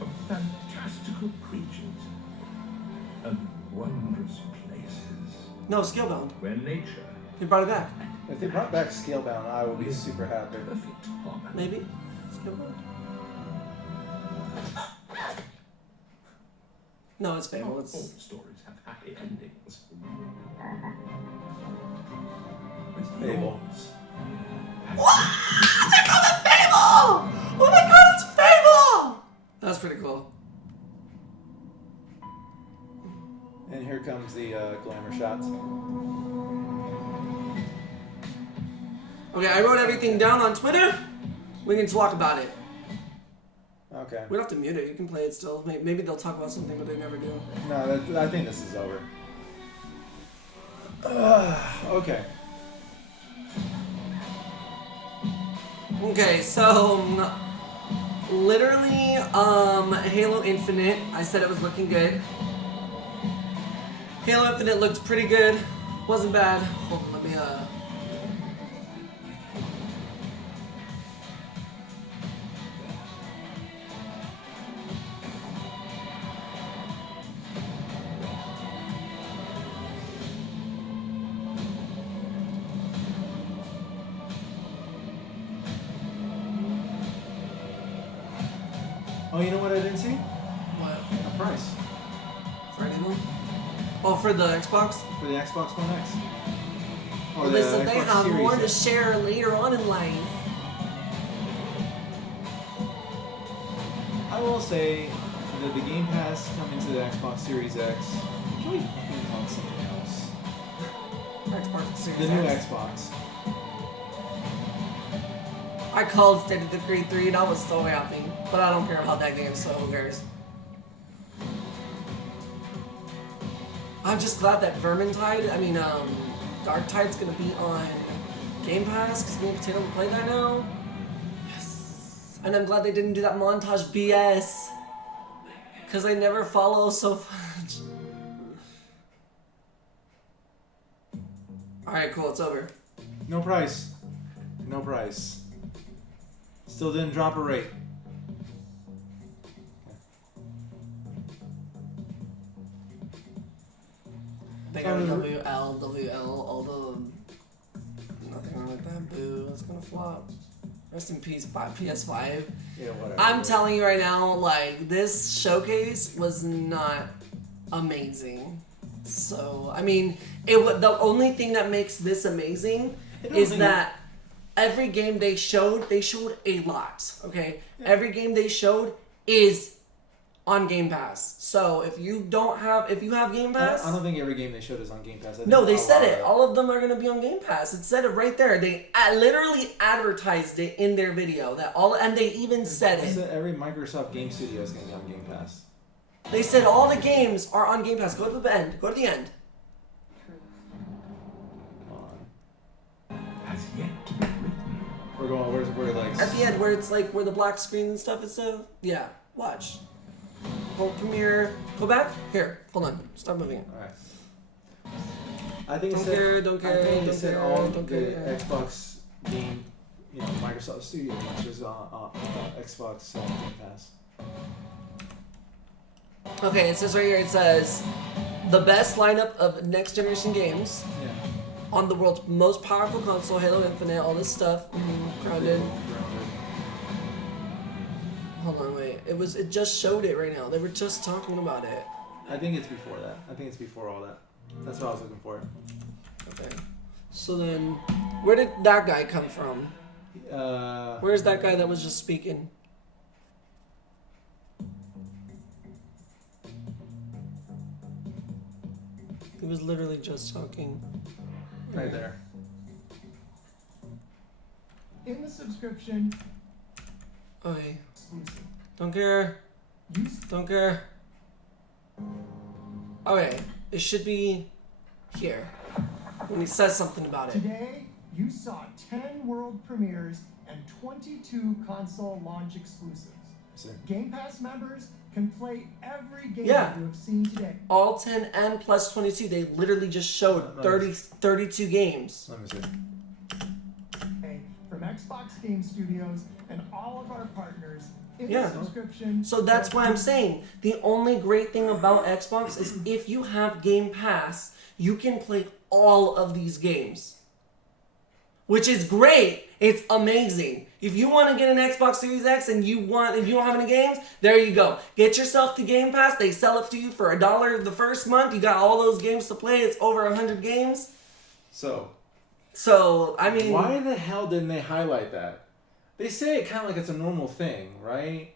Of fantastical creatures and wondrous places. No, Scalebound. Where nature. They brought it back. If they brought back Scalebound, I will be super happy. Perfect harmony. Maybe. Scalebound. No, it's Fable. Not all It's stories have happy endings. Fable. What? They call it Fable! Oh my god, it's Fable! That's pretty cool. And here comes the glamour shots. Okay, I wrote everything down on Twitter. We can talk about it. Okay. We don't have to mute it. You can play it still. Maybe they'll talk about something, but they never do. No, I think this is over. Okay. Okay, so literally, Halo Infinite. I said it was looking good. Halo Infinite looked pretty good. Wasn't bad. Hold on, let me Oh, you know what I didn't see? What? A price. For anyone? Oh, for the Xbox? For the Xbox One X. Well, they said they have more to share later on in life. I will say that the Game Pass coming to the Xbox Series X, can we fucking call it something else? Xbox Series The new X. Xbox. I called State of Decree 3 and I was so happy. But I don't care about that game, so who cares? I'm just glad that Darktide's gonna be on Game Pass, because me and Potato can play that now. Yes. And I'm glad they didn't do that montage BS. Because I never follow so much. Alright, cool, it's over. No price. No price. Still didn't drop a rate. They got WL, all the... Nothing wrong with that, boo. It's gonna flop. Rest in peace, PS5. Yeah, whatever. I'm telling you right now, like, this showcase was not amazing. So, I mean, the only thing that makes this amazing is that every game they showed a lot, okay? Yeah. Every game they showed is on Game Pass. So if you have Game Pass... I don't think every game they showed is on Game Pass. No, they said it. All of them are going to be on Game Pass. It said it right there. They literally advertised it in their video. And they even said it. They said every Microsoft game studio is going to be on Game Pass. They said all the games are on Game Pass. Go to the end. Go to the end. Has yet to be written. We're going, where's like... At the end, where it's like, where the black screen and stuff is so... Yeah, watch. Hold premiere. Go back. Here, hold on. Stop moving. Alright. I think don't care, don't care, I think don't it said care, all don't the care. Xbox game, Microsoft Studio games is on Xbox Game Pass. Okay, it says right here, it says, the best lineup of next generation games on the world's most powerful console, Halo Infinite, all this stuff, grounded. Hold on, wait. It just showed it right now. They were just talking about it. I think it's before that. I think it's before all that. That's what I was looking for. Okay. So then, where did that guy come from? Where's that guy that was just speaking? He was literally just talking. Right there. In the subscription. Okay. Don't care. Don't care. Okay. It should be here. When he says something about it. Today, you saw 10 world premieres and 22 console launch exclusives. Game Pass members can play every game you have seen today. All 10 and plus 22. They literally just showed 32 games. Let me see. Xbox Game Studios and all of our partners in Yeah. the subscription. So that's why I'm saying the only great thing about Xbox is if you have Game Pass, you can play all of these games. Which is great. It's amazing. If you want to get an Xbox Series X and you don't have any games, there you go. Get yourself the Game Pass. They sell it to you for $1 the first month. You got all those games to play. It's over 100 games. So, I mean, why the hell didn't they highlight that? They say it kind of like it's a normal thing, right?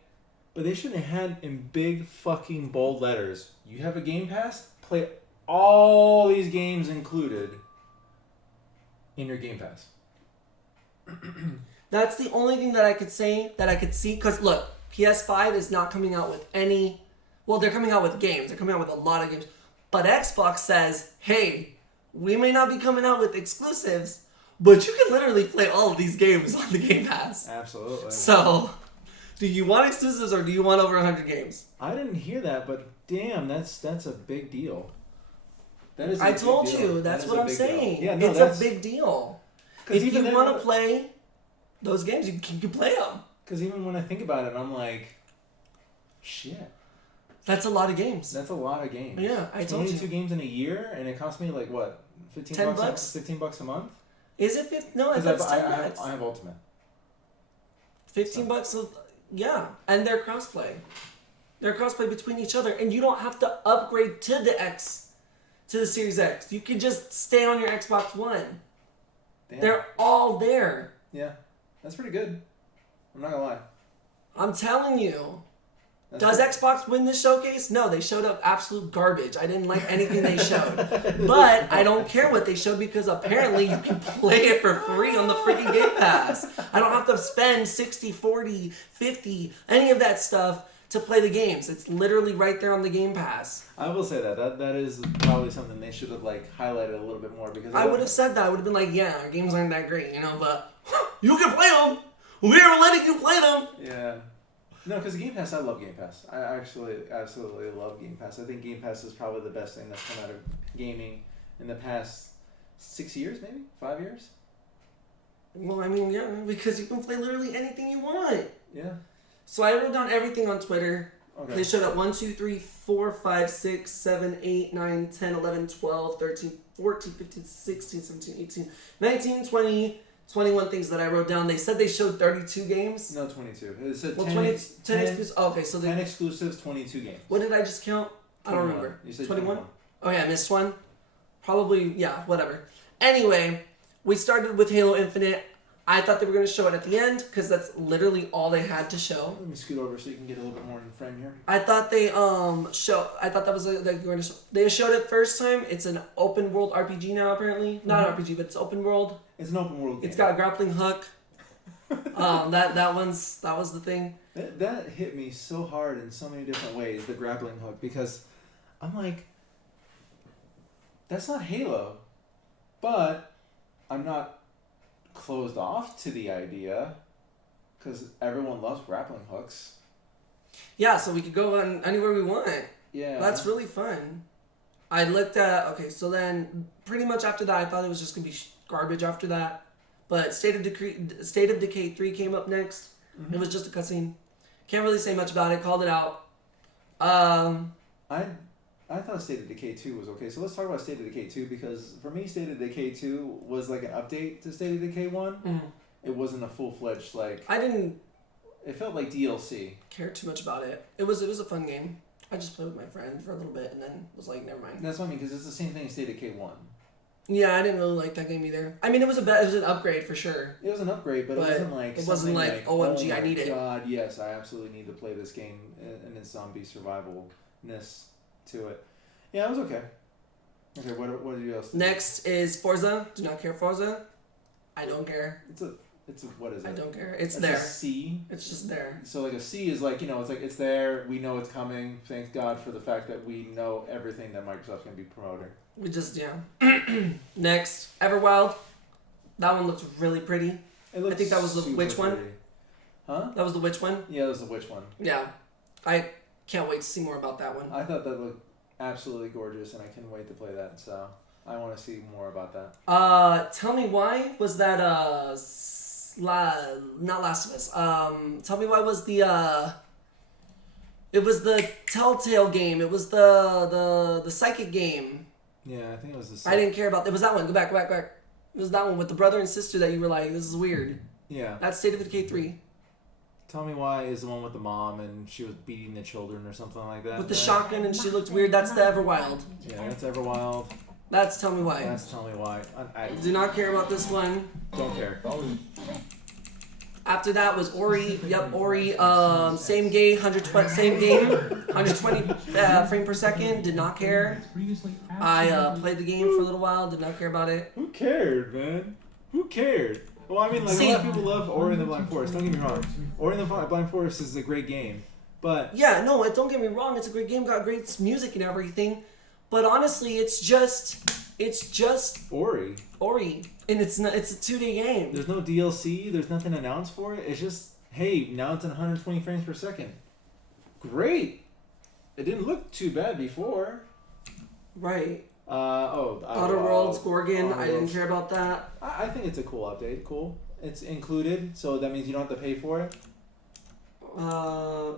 But they shouldn't have had in big fucking bold letters. You have a Game Pass? Play all these games included in your Game Pass. That's the only thing that I could say, that I could see. Because look, PS5 is not coming out with any... Well, they're coming out with games. They're coming out with a lot of games. But Xbox says, hey, we may not be coming out with exclusives, but you can literally play all of these games on the Game Pass. Absolutely. So, do you want exclusives or do you want over 100 games? I didn't hear that, but damn, that's a big deal. That is. I told you. That's what I'm saying. Yeah, no, it's a big deal. If you even want to play those games, you can play them. Because even when I think about it, I'm like, shit. That's a lot of games. That's a lot of games. Yeah, I told you. 22 games in a year, and it cost me like what, $15 $10? $15 a month. Is it? No, I thought it's $10. I have Ultimate. $15. Yeah, and they're crossplay. They're crossplay between each other, and you don't have to upgrade to the Series X. You can just stay on your Xbox One. Damn. They're all there. Yeah, that's pretty good. I'm not gonna lie. I'm telling you. Does Xbox win this showcase? No, they showed up absolute garbage. I didn't like anything they showed. But I don't care what they showed because apparently you can play it for free on the freaking Game Pass. I don't have to spend 60, 40, 50, any of that stuff to play the games. It's literally right there on the Game Pass. I will say that is probably something they should have like highlighted a little bit more because I would have said that. I would have been like, yeah, our games aren't that great, but you can play them. We're letting you play them. Yeah. No, because Game Pass, I love Game Pass. I actually absolutely love Game Pass. I think Game Pass is probably the best thing that's come out of gaming in the past 6 years, maybe 5 years. Well, I mean, yeah, because you can play literally anything you want. Yeah. So I wrote down everything on Twitter. Okay. They showed up 1, 2, 3, 4, 5, 6, 7, 8, 9, 10, 11, 12, 13, 14, 15, 16, 17, 18, 19, 20, 21 things that I wrote down. They said they showed 32 games. No, 22. It said well, 10 exclusives. Oh, okay, so 10 exclusives, 22 games. What did I just count? 21. I don't remember. You said 21? 21. Oh yeah, I missed one. Probably, yeah, whatever. Anyway, we started with Halo Infinite. I thought they were going to show it at the end because that's literally all they had to show. Let me scoot over so you can get a little bit more in frame here. I thought they I thought that was they showed it first time. It's an open world RPG now apparently. Not an RPG, but it's open world. It's an open world game. It's got a grappling hook. That was the thing. That hit me so hard in so many different ways, the grappling hook, because I'm like, that's not Halo, but I'm not closed off to the idea because everyone loves grappling hooks. Yeah, so we could go on anywhere we want. Yeah. That's really fun. I looked at, okay, so then pretty much after that, I thought it was just going to be garbage after that. But State of Decay 3 came up next. Mm-hmm. It was just a cutscene. Can't really say much about it. Called it out. I thought State of Decay 2 was okay. So let's talk about State of Decay 2 because for me, State of Decay 2 was like an update to State of Decay 1. Mm. It wasn't a full-fledged, like... I didn't... It felt like DLC. Care too much about it. It was a fun game. I just played with my friend for a little bit and then was like, never mind. That's what I mean, because it's the same thing as State of Decay 1. Yeah, I didn't really like that game either. I mean, it was an upgrade for sure. It was an upgrade, but it wasn't like... It wasn't like, OMG, I need it. Oh my god, yes, I absolutely need to play this game and its zombie survivalness to it. Yeah, it was okay. Okay, what did you else do? Next is Forza. Do not care Forza. I don't care. It's a what is it? I don't care. It's there. there. A C. It's just there. So like a C is like, it's like it's there. We know it's coming. Thank God for the fact that we know everything that Microsoft's going to be promoting. We just, Next, EVERWILD. That one looks really pretty. I think that was the witch one. Huh? That was the witch one? Yeah, that was the witch one. Yeah. I can't wait to see more about that one. I thought that looked absolutely gorgeous, and I can't wait to play that, so I want to see more about that. Tell me why was that not Last of Us. Tell me why was the it was the Telltale game. It was the psychic game. Yeah, I think it was the. I didn't care about. It was that one. Go back. It was that one with the brother and sister that you were like, this is weird. Yeah. That's State of Decay 3. Tell me why is the one with the mom and she was beating the children or something like that. With the shotgun and she looked weird. That's the Everwild. Yeah, that's Everwild. That's Tell Me Why. That's Tell Me Why. I do not care about this one. Don't care. After that was Ori. Yep, Ori. Same game, 120. Same game, 120 frame per second. Did not care. I played the game for a little while. Did not care about it. Who cared, man? Who cared? Well, I mean, like, a lot of people love Ori and the Blind Forest. Don't get me wrong. Ori and the Blind Forest is a great game, but yeah, no, don't get me wrong. It's a great game. Got great music and everything, but honestly, it's just Ori, and it's not. It's a 2D game. There's no DLC. There's nothing announced for it. It's just, hey, now it's in 120 frames per second. Great. It didn't look too bad before. Right. Outer Worlds, Gorgon. I didn't care about that. I think it's a cool update. Cool. It's included, so that means you don't have to pay for it.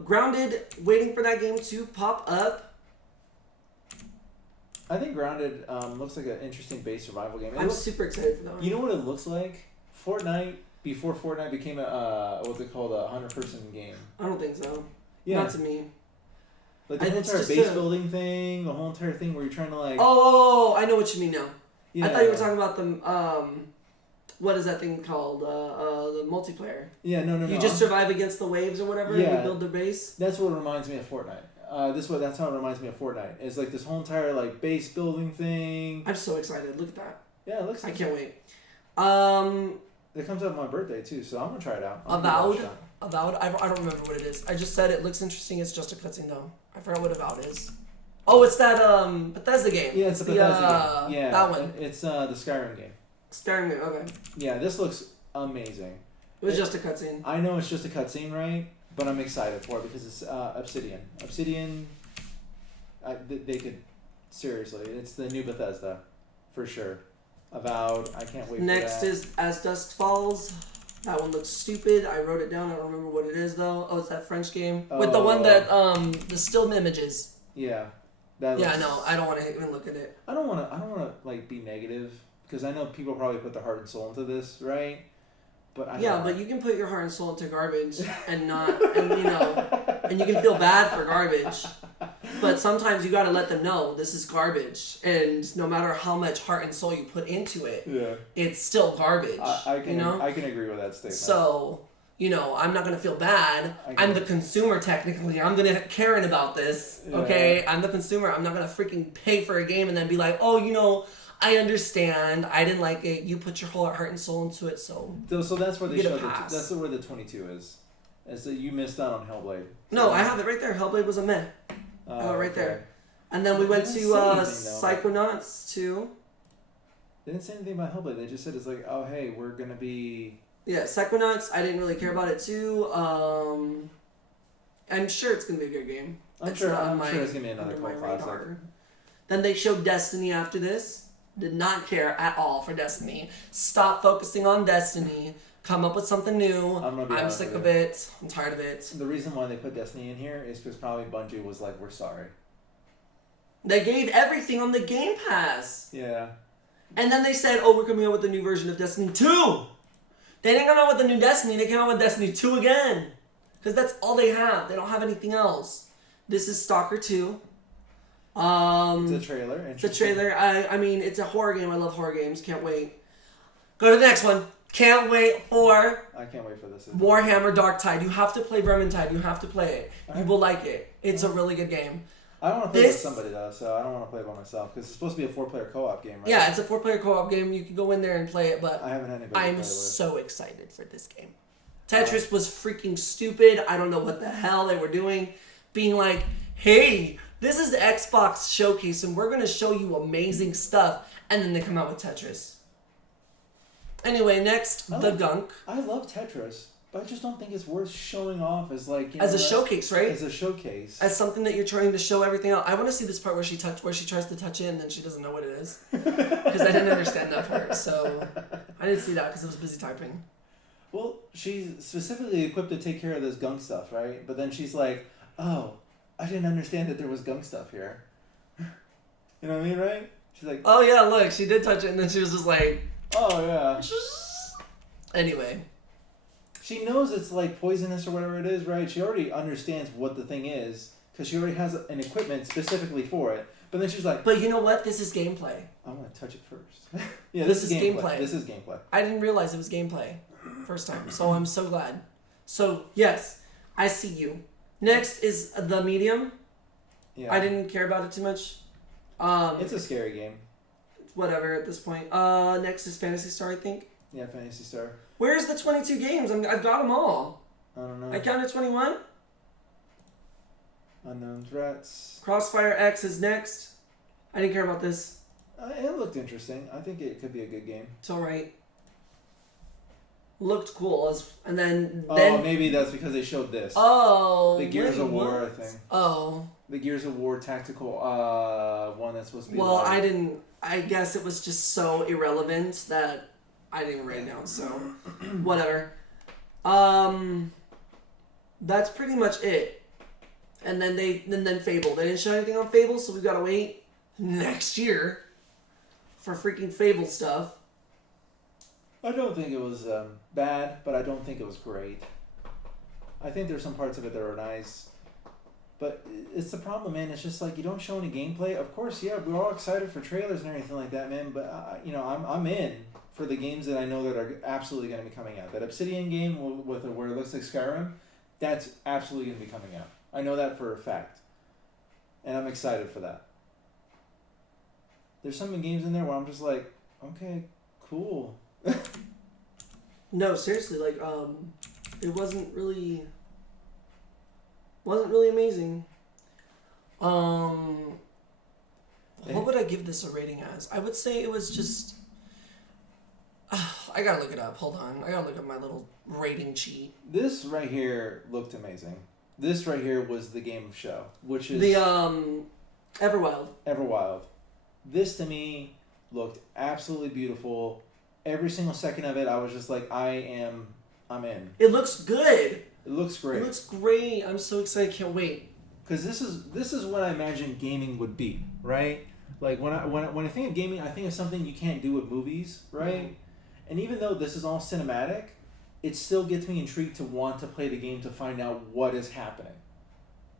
Grounded. Waiting for that game to pop up. I think Grounded looks like an interesting base survival game. I'm super excited for that one. You know what it looks like? Fortnite, before Fortnite became a what's it called, a 100-person game. I don't think so. Yeah. Not to me. Like the whole entire base building thing, the whole entire thing where you're trying to like. Oh, I know what you mean now. Yeah. I thought you were talking about the what is that thing called? The multiplayer. Yeah, no. You just survive against the waves or whatever. Yeah. And you build the base. That's what reminds me of Fortnite. That's how it reminds me of Fortnite. It's like this whole entire like base building thing. I'm so excited. Look at that. Yeah, it looks. I can't wait. It comes up on my birthday too, so I'm gonna try it out. Avowed. I don't remember what it is. I just said it looks interesting. It's just a cutscene though. I forgot what Avowed is. Oh, it's that Bethesda game. Yeah, it's the Bethesda game. Yeah, that one. It's the Skyrim game. Skyrim game. Okay. Yeah, this looks amazing. It was just a cutscene. I know it's just a cutscene, right? But I'm excited for it because it's Obsidian. Obsidian, they could seriously. It's the new Bethesda, for sure. Avowed. I can't wait. Next for that. is As Dusk Falls. That one looks stupid. I wrote it down. I don't remember what it is though. Oh, it's that French game with the one that the still images. Yeah. Yeah, no, I don't want to even look at it. I don't want to like be negative because I know people probably put their heart and soul into this, right? But but you can put your heart and soul into garbage and not, and and you can feel bad for garbage. But sometimes you got to let them know this is garbage, and no matter how much heart and soul you put into it, it's still garbage. I can agree with that statement. So, I'm not going to feel bad. I'm the consumer, technically. I'm going to caring about this, okay? I'm the consumer. I'm not going to freaking pay for a game and then be like, oh, I understand. I didn't like it. You put your whole heart and soul into it, so that's where they show that's where the 22 is. Is that you missed out on Hellblade. No, I have it right there. Hellblade was a meh. Right there. And then we went to Psychonauts 2. They didn't say anything about Hellblade. They just said it's like, oh, hey, we're going to be... Yeah, Psychonauts, I didn't really care about it too. I'm sure it's going to be a good game. I'm sure it's going to be another cult classic. Then they showed Destiny after this. Did not care at all for Destiny. Stop focusing on Destiny. Come up with something new. I'm sick of it. I'm tired of it. The reason why they put Destiny in here is because probably Bungie was like, we're sorry. They gave everything on the Game Pass. Yeah. And then they said, oh, we're coming out with a new version of Destiny 2. They didn't come out with a new Destiny. They came out with Destiny 2 again. Because that's all they have. They don't have anything else. This is Stalker 2. It's a trailer. It's a trailer. I mean, it's a horror game. I love horror games. Can't wait. Go to the next one. Can't wait for... I can't wait for this. Warhammer Darktide. You have to play Vermintide. You have to play it. You will like it. It's a really good game. I don't want to play with somebody though, so I don't want to play by myself because it's supposed to be a 4-player co-op game, right? Yeah, it's a 4-player co-op game. You can go in there and play it, but I haven't had anybody I'm play with. so excited for this game. Tetris was freaking stupid. I don't know what the hell they were doing. Being like, hey, this is the Xbox showcase and we're going to show you amazing stuff. And then they come out with Tetris. Anyway, next, The Gunk. I love Tetris, but I just don't think it's worth showing off as like... as a showcase, right? As a showcase. As something that you're trying to show everything out. I want to see this part where she tries to touch it and then she doesn't know what it is. Because I didn't understand that part. So I didn't see that because I was busy typing. Well, she's specifically equipped to take care of this gunk stuff, right? But then she's like, oh, I didn't understand that there was gunk stuff here. You know what I mean, right? She's like, oh yeah, look, she did touch it, and then she was just like, oh yeah. Anyway. She knows it's like poisonous or whatever it is, right? She already understands what the thing is, because she already has an equipment specifically for it. But then she's like, but you know what? This is gameplay. I want to touch it first. Yeah, this is gameplay. This is gameplay. I didn't realize it was gameplay first time, so I'm so glad. So, yes, I see you. Next is the medium. Yeah. I didn't care about it too much. It's a scary game. Whatever at this point. Next is Phantasy Star, I think. Yeah, Phantasy Star. Where's the 22 games? I've got them all. I don't know. I counted 21. Unknown Threats. Crossfire X is next. I didn't care about this. It looked interesting. I think it could be a good game. It's alright. Looked cool. And then maybe that's because they showed this. Oh. The Gears of War what? thing. Oh. The Gears of War tactical one that's supposed to be. Well, like... I guess it was just so irrelevant that I didn't even write it down. So, whatever. That's pretty much it. And then Fable. They didn't show anything on Fable, so we've got to wait next year for freaking Fable stuff. I don't think it was bad, but I don't think it was great. I think there's some parts of it that are nice. But it's the problem, man. It's just like you don't show any gameplay. Of course, yeah, we're all excited for trailers and everything like that, man. But I'm in for the games that I know that are absolutely going to be coming out. That Obsidian game with where it looks like Skyrim, that's absolutely going to be coming out. I know that for a fact, and I'm excited for that. There's some games in there where I'm just like, okay, cool. No, seriously, like it wasn't really amazing. What would I give this a rating as? I would say it was just I gotta look it up. Hold on. I gotta look up my little rating sheet. This right here looked amazing. This right here was the game of show, which is the Everwild. Everwild. This to me looked absolutely beautiful. Every single second of it, I was just like, I'm in. It looks good. It looks great. It looks great. I'm so excited. Can't wait. Because this is what I imagine gaming would be, right? Like when I think of gaming, I think of something you can't do with movies, right? Mm-hmm. And even though this is all cinematic, it still gets me intrigued to want to play the game to find out what is happening.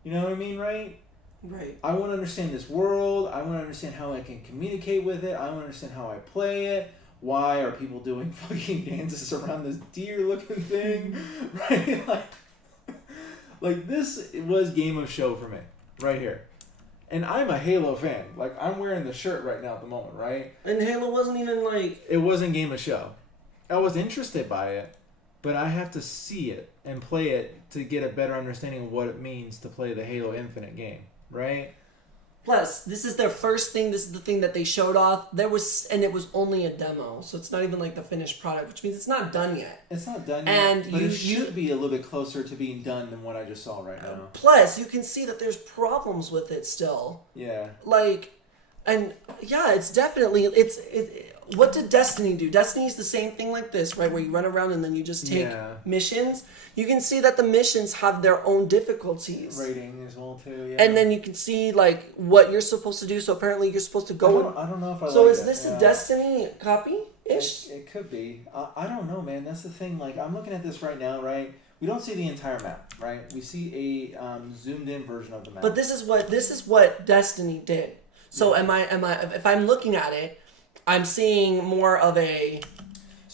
You know what I mean, right? Right. I want to understand this world. I want to understand how I can communicate with it. I want to understand how I play it. Why are people doing fucking dances around this deer-looking thing? Right? Like this was game of show for me, right here. And I'm a Halo fan. Like, I'm wearing the shirt right now at the moment, right? And Halo wasn't even like... It wasn't game of show. I was interested by it, but I have to see it and play it to get a better understanding of what it means to play the Halo Infinite game, right? Plus, this is their first thing. This is the thing that they showed off. And it was only a demo, so it's not even like the finished product, which means it's not done yet. It's not done yet, but it should be a little bit closer to being done than what I just saw right now. Plus, you can see that there's problems with it still. Yeah. Like, and yeah, it's definitely what did Destiny do? Destiny's the same thing like this, right? Where you run around and then you just take missions. You can see that the missions have their own difficulties. Rating as well too, yeah. And then you can see like what you're supposed to do. So apparently you're supposed to go. I don't know if I. So like is this a Destiny copy-ish? It could be. I don't know, man. That's the thing. Like I'm looking at this right now, right? We don't see the entire map, right? We see a zoomed in version of the map. But this is what Destiny did. So if I'm looking at it, I'm seeing more of a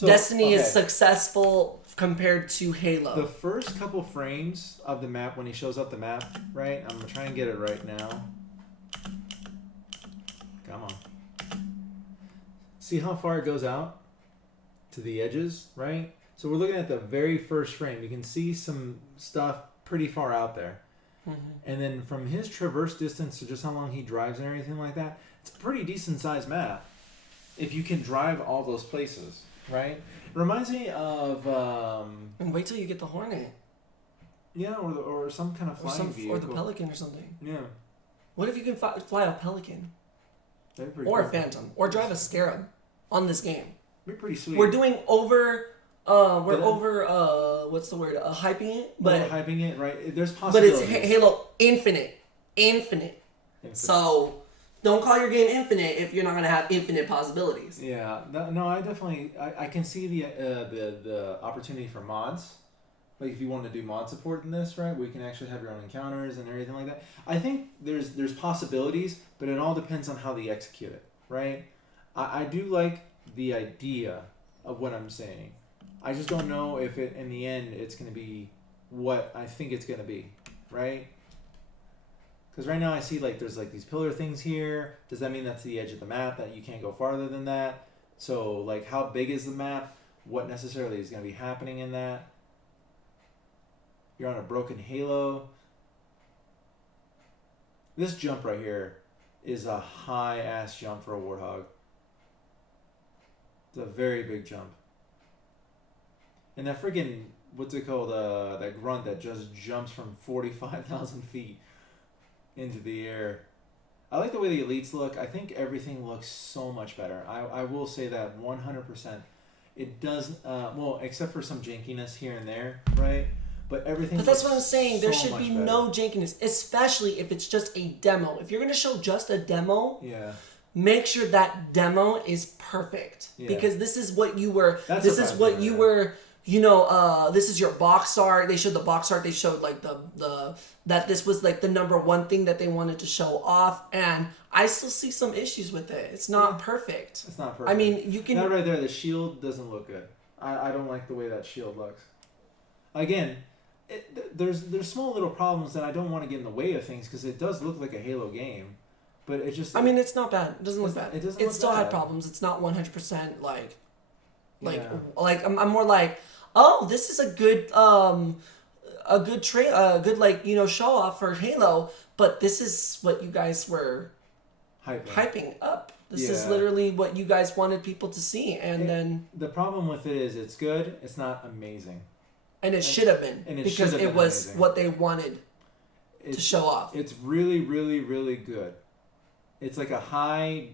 Destiny is successful compared to Halo. The first couple frames of the map when he shows up the map, right? I'm gonna try and get it right now. Come on. See how far it goes out to the edges, right? So we're looking at the very first frame. You can see some stuff pretty far out there. Mm-hmm. And then from his traverse distance to just how long he drives and everything like that, it's a pretty decent sized map. If you can drive all those places, right? It reminds me of... and wait till you get the Hornet. Yeah, or some kind of flying vehicle. Or the Pelican or something. Yeah. What if you can fly a Pelican? That'd be pretty or cool. a Phantom. Or drive a Scarab on this game. That'd be pretty sweet. We're doing over We're over what's the word? Hyping it, but we're hyping it, right? There's but possibilities. it's Halo Infinite. So don't call your game infinite if you're not gonna have infinite possibilities. Yeah, no, I can see the opportunity for mods. Like if you want to do mod support in this, right, where you can actually have your own encounters and everything like that. I think there's possibilities, but it all depends on how they execute it, right? I do like the idea of what I'm saying. I just don't know if it in the end it's going to be what I think it's going to be, right? Because right now I see like there's like these pillar things here. Does that mean that's the edge of the map, that you can't go farther than that? So like how big is the map? What necessarily is going to be happening in that? You're on a broken Halo. This jump right here is a high ass jump for a Warthog. It's a very big jump. And that freaking, what's it called? That grunt that just jumps from 45,000 feet into the air. I like the way the elites look. I think everything looks so much better. I will say that 100%. It does, well, except for some jankiness here and there, right? But everything. But that's what I'm saying. There so should be much better. no jankiness, especially if it's just a demo. If you're gonna show just a demo, yeah, make sure that demo is perfect. Yeah. Because this is what you were. That's this what is I what mean, you yeah. were. You know, this is your box art. They showed the box art. They showed like the that this was like the #1 thing that they wanted to show off, and I still see some issues with it. It's not perfect. It's not perfect. I mean, you can. That right there, the shield doesn't look good. I don't like the way that shield looks. Again, there's small little problems that I don't want to get in the way of things because it does look like a Halo game, but it just. I mean, it's not bad. It doesn't look bad. It doesn't. It look still bad. had problems. It's not 100% like Yeah. I'm more like, oh, this is a good like, you know, show off for Halo, but this is what you guys were hyping up. This is Yeah. literally what you guys wanted people to see, and then The problem with it is it's good. It's not amazing. and it should have been And it because should have it been was amazing. what they wanted to show off. It's really, really, really good. It's like a high,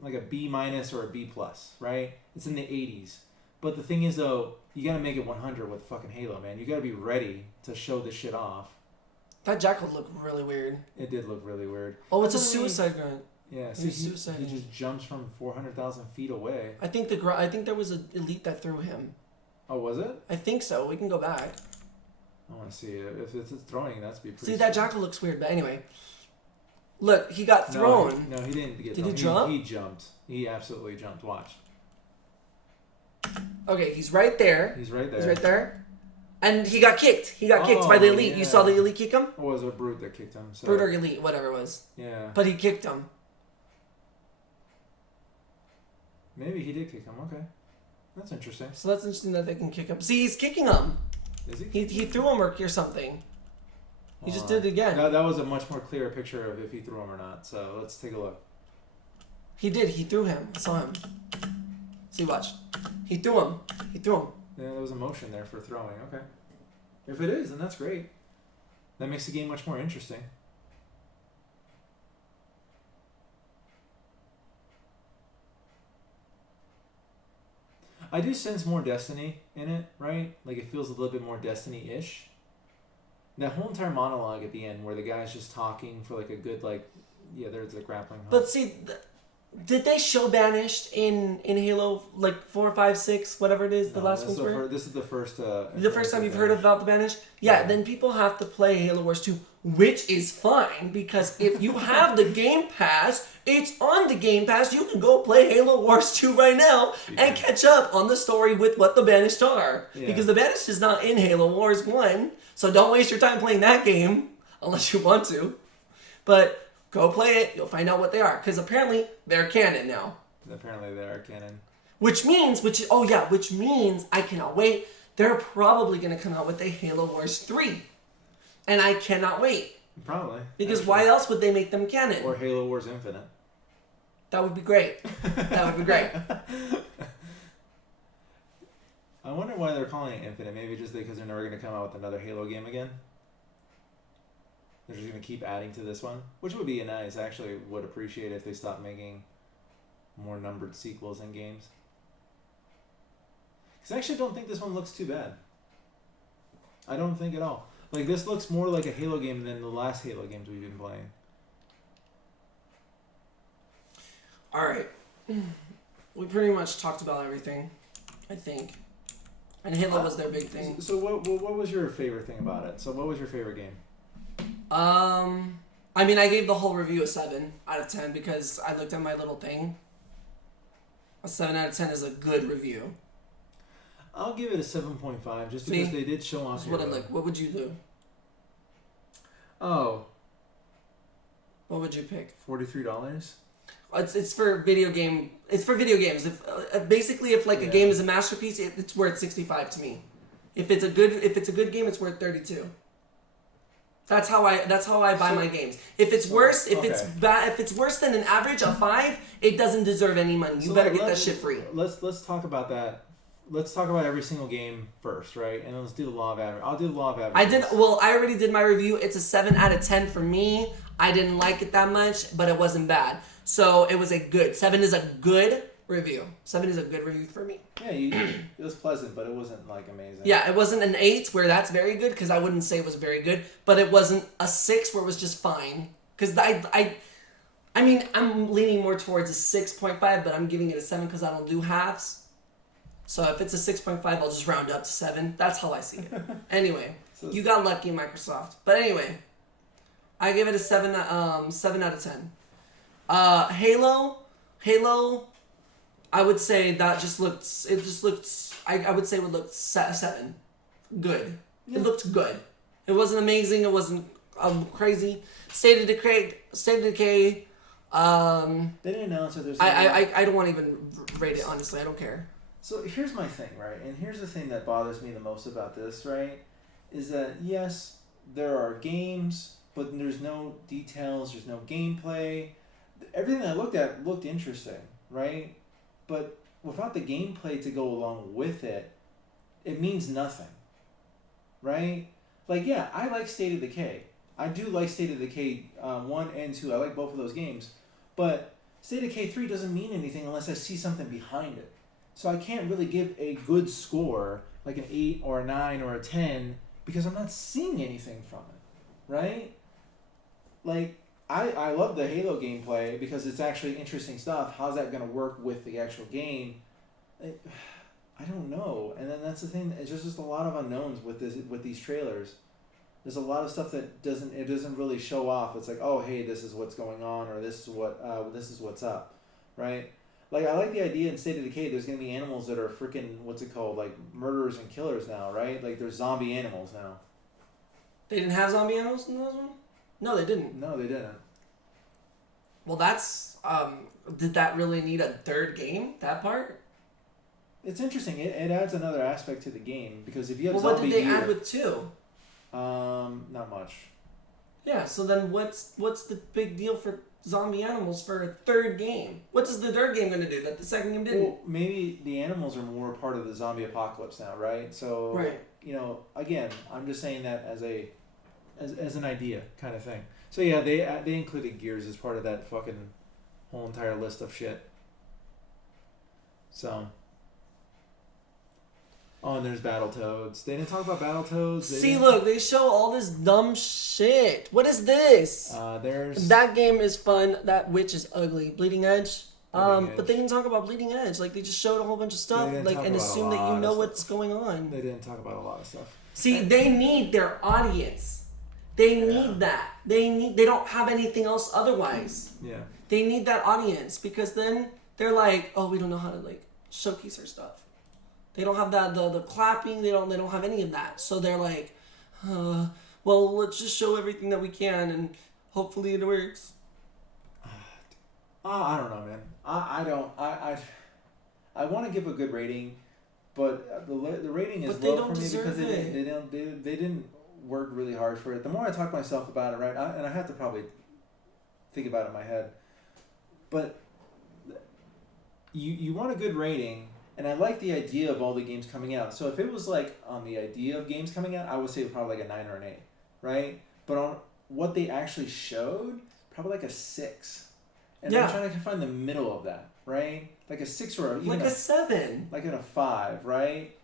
like a B- or a B+, right? It's in the 80s. But the thing is, though, you gotta make it 100 with fucking Halo, man. You gotta be ready to show this shit off. That jackal looked really weird. It did look really weird. Oh, it's a That's what I mean. suicide grunt. Yeah, It's see, a suicide. he just jumps from 400,000 feet away. I think I think there was an elite that threw him. Oh, was it? I think so. We can go back. I want to see it. If it's throwing, that's be pretty. See, that jackal looks weird, but anyway. Look, he got thrown. No, he didn't get Did thrown. he jump? He jumped. He absolutely jumped. Watch. Okay, he's right there. He's right there. He's right there. And he got kicked. He got kicked by the elite. You saw the elite kick him? Or was it Brute that kicked him? So. Brute or elite, whatever it was. Yeah. But he kicked him. Maybe he did kick him. Okay. That's interesting. So that's interesting that they can kick him. See, he's kicking him. Is he? He threw him or something. He just Hold did it again. on. That was a much more clear picture of if he threw him or not. So let's take a look. He did. He threw him. I saw him. See, watch. He threw him. He threw him. Yeah, there was a motion there for throwing. Okay. If it is, then that's great. That makes the game much more interesting. I do sense more Destiny in it, right? Like it feels a little bit more Destiny-ish. That whole entire monologue at the end where the guy's just talking for like a good there's the grappling hook. But see, did they show Banished in Halo like 4, 5, 6, whatever it is, the last ones were? This is the first. The first time you've heard about the Banished? Yeah, then people have to play Halo Wars 2, which is fine because if you have the Game Pass, it's on the Game Pass. You can go play Halo Wars 2 right now and catch up on the story with what the Banished are. Yeah. Because the Banished is not in Halo Wars 1, so don't waste your time playing that game unless you want to. But go play it. You'll find out what they are. Because apparently they're canon now. Apparently they are canon. Which means I cannot wait. They're probably going to come out with a Halo Wars 3. And I cannot wait. Probably. Because why else would they make them canon? Or Halo Wars Infinite. That would be great. That would be great. I wonder why they're calling it Infinite. Maybe just because they're never going to come out with another Halo game again. They're just going to keep adding to this one. Which would be nice. I actually would appreciate if they stopped making more numbered sequels in games. Because I actually don't think this one looks too bad. I don't think at all. Like, this looks more like a Halo game than the last Halo games we've been playing. Alright. We pretty much talked about everything, I think. And Halo was their big thing. So what was your favorite thing about it? So what was your favorite game? I mean, I gave the whole review a 7 out of 10 because I looked at my little thing. A 7 out of 10 is a good review. I'll give it a 7.5 just because they did show off. What What would you do? Oh. What would you pick? $43. It's for video game. It's for video games. If basically if like a game is a masterpiece, it's worth 65 to me. If it's a good game, it's worth 32. That's how I buy my games. If it's worse, if it's worse than an average of 5, it doesn't deserve any money. You better get that shit free. Let's talk about that. Let's talk about every single game first, right? And let's do the law of average. I'll do the law of average. I already did my review. It's a 7 out of 10 for me. I didn't like it that much, but it wasn't bad. So it was a good 7 is a good review. 7 is a good review for me. Yeah, it was pleasant, but it wasn't like amazing. Yeah, it wasn't an 8 where that's very good because I wouldn't say it was very good, but it wasn't a 6 where it was just fine. Because I mean, I'm leaning more towards a 6.5, but I'm giving it a 7 because I don't do halves. So if it's a 6.5, I'll just round up to 7. That's how I see it. Anyway, you got lucky, Microsoft. But anyway, I give it a 7 out of 10. Halo, I would say that I would say it would look 7. Good. Yeah. It looked good. It wasn't amazing. It wasn't crazy. State of Decay. They didn't announce that there's. I don't want to even rate it, honestly. I don't care. So here's my thing, right? And here's the thing that bothers me the most about this, right? Is that, yes, there are games, but there's no details, there's no gameplay. Everything I looked at looked interesting, right? But without the gameplay to go along with it, it means nothing, right? Like, yeah, I like State of Decay. I do like State of Decay 1 and 2. I like both of those games. But State of Decay 3 doesn't mean anything unless I see something behind it. So I can't really give a good score, like an 8 or a 9 or a 10, because I'm not seeing anything from it, right? Like, I love the Halo gameplay because it's actually interesting stuff. How's that going to work with the actual game? I don't know. And then that's the thing. It's just a lot of unknowns with these trailers. There's a lot of stuff that doesn't really show off. It's like, oh, hey, this is what's going on, or this is what's up, right? Like, I like the idea in State of Decay there's going to be animals that are freaking, like murderers and killers now, right? Like, there's zombie animals now. They didn't have zombie animals in those one? No, they didn't. No, they didn't. Well, that's, did that really need a third game, that part? It's interesting. It adds another aspect to the game, because if you have zombie zombie what did they add with 2? Not much. Yeah, so then what's the big deal for zombie animals for a third game? What is the third game going to do that the second game didn't? Well, maybe the animals are more part of the zombie apocalypse now, right? So, right. You know, again, I'm just saying that as an idea kind of thing. So yeah, they included Gears as part of that fucking whole entire list of shit. So. Oh, and there's Battletoads. They didn't talk about Battletoads. Look, they show all this dumb shit. What is this? There's that game is fun. That witch is ugly. Bleeding Edge. But they didn't talk about Bleeding Edge. Like, they just showed a whole bunch of stuff, like, and assume that you know what's going on. They didn't talk about a lot of stuff. See, they need their audience. They need that. They don't have anything else otherwise. Yeah. They need that audience because then they're like, oh, we don't know how to like showcase our stuff. They don't have that the clapping. They don't have any of that. So they're like, well, let's just show everything that we can and hopefully it works. I don't know, man. I want to give a good rating, but the rating is low for me because they didn't work really hard for it. The more I talk to myself about it, right, and I have to probably think about it in my head, but you want a good rating, and I like the idea of all the games coming out. So if it was like on the idea of games coming out, I would say probably like a 9 or an 8, right? But on what they actually showed, probably like a 6. And I'm trying to find the middle of that, right? Like a 6 or even like a 7. Like in a 5, right?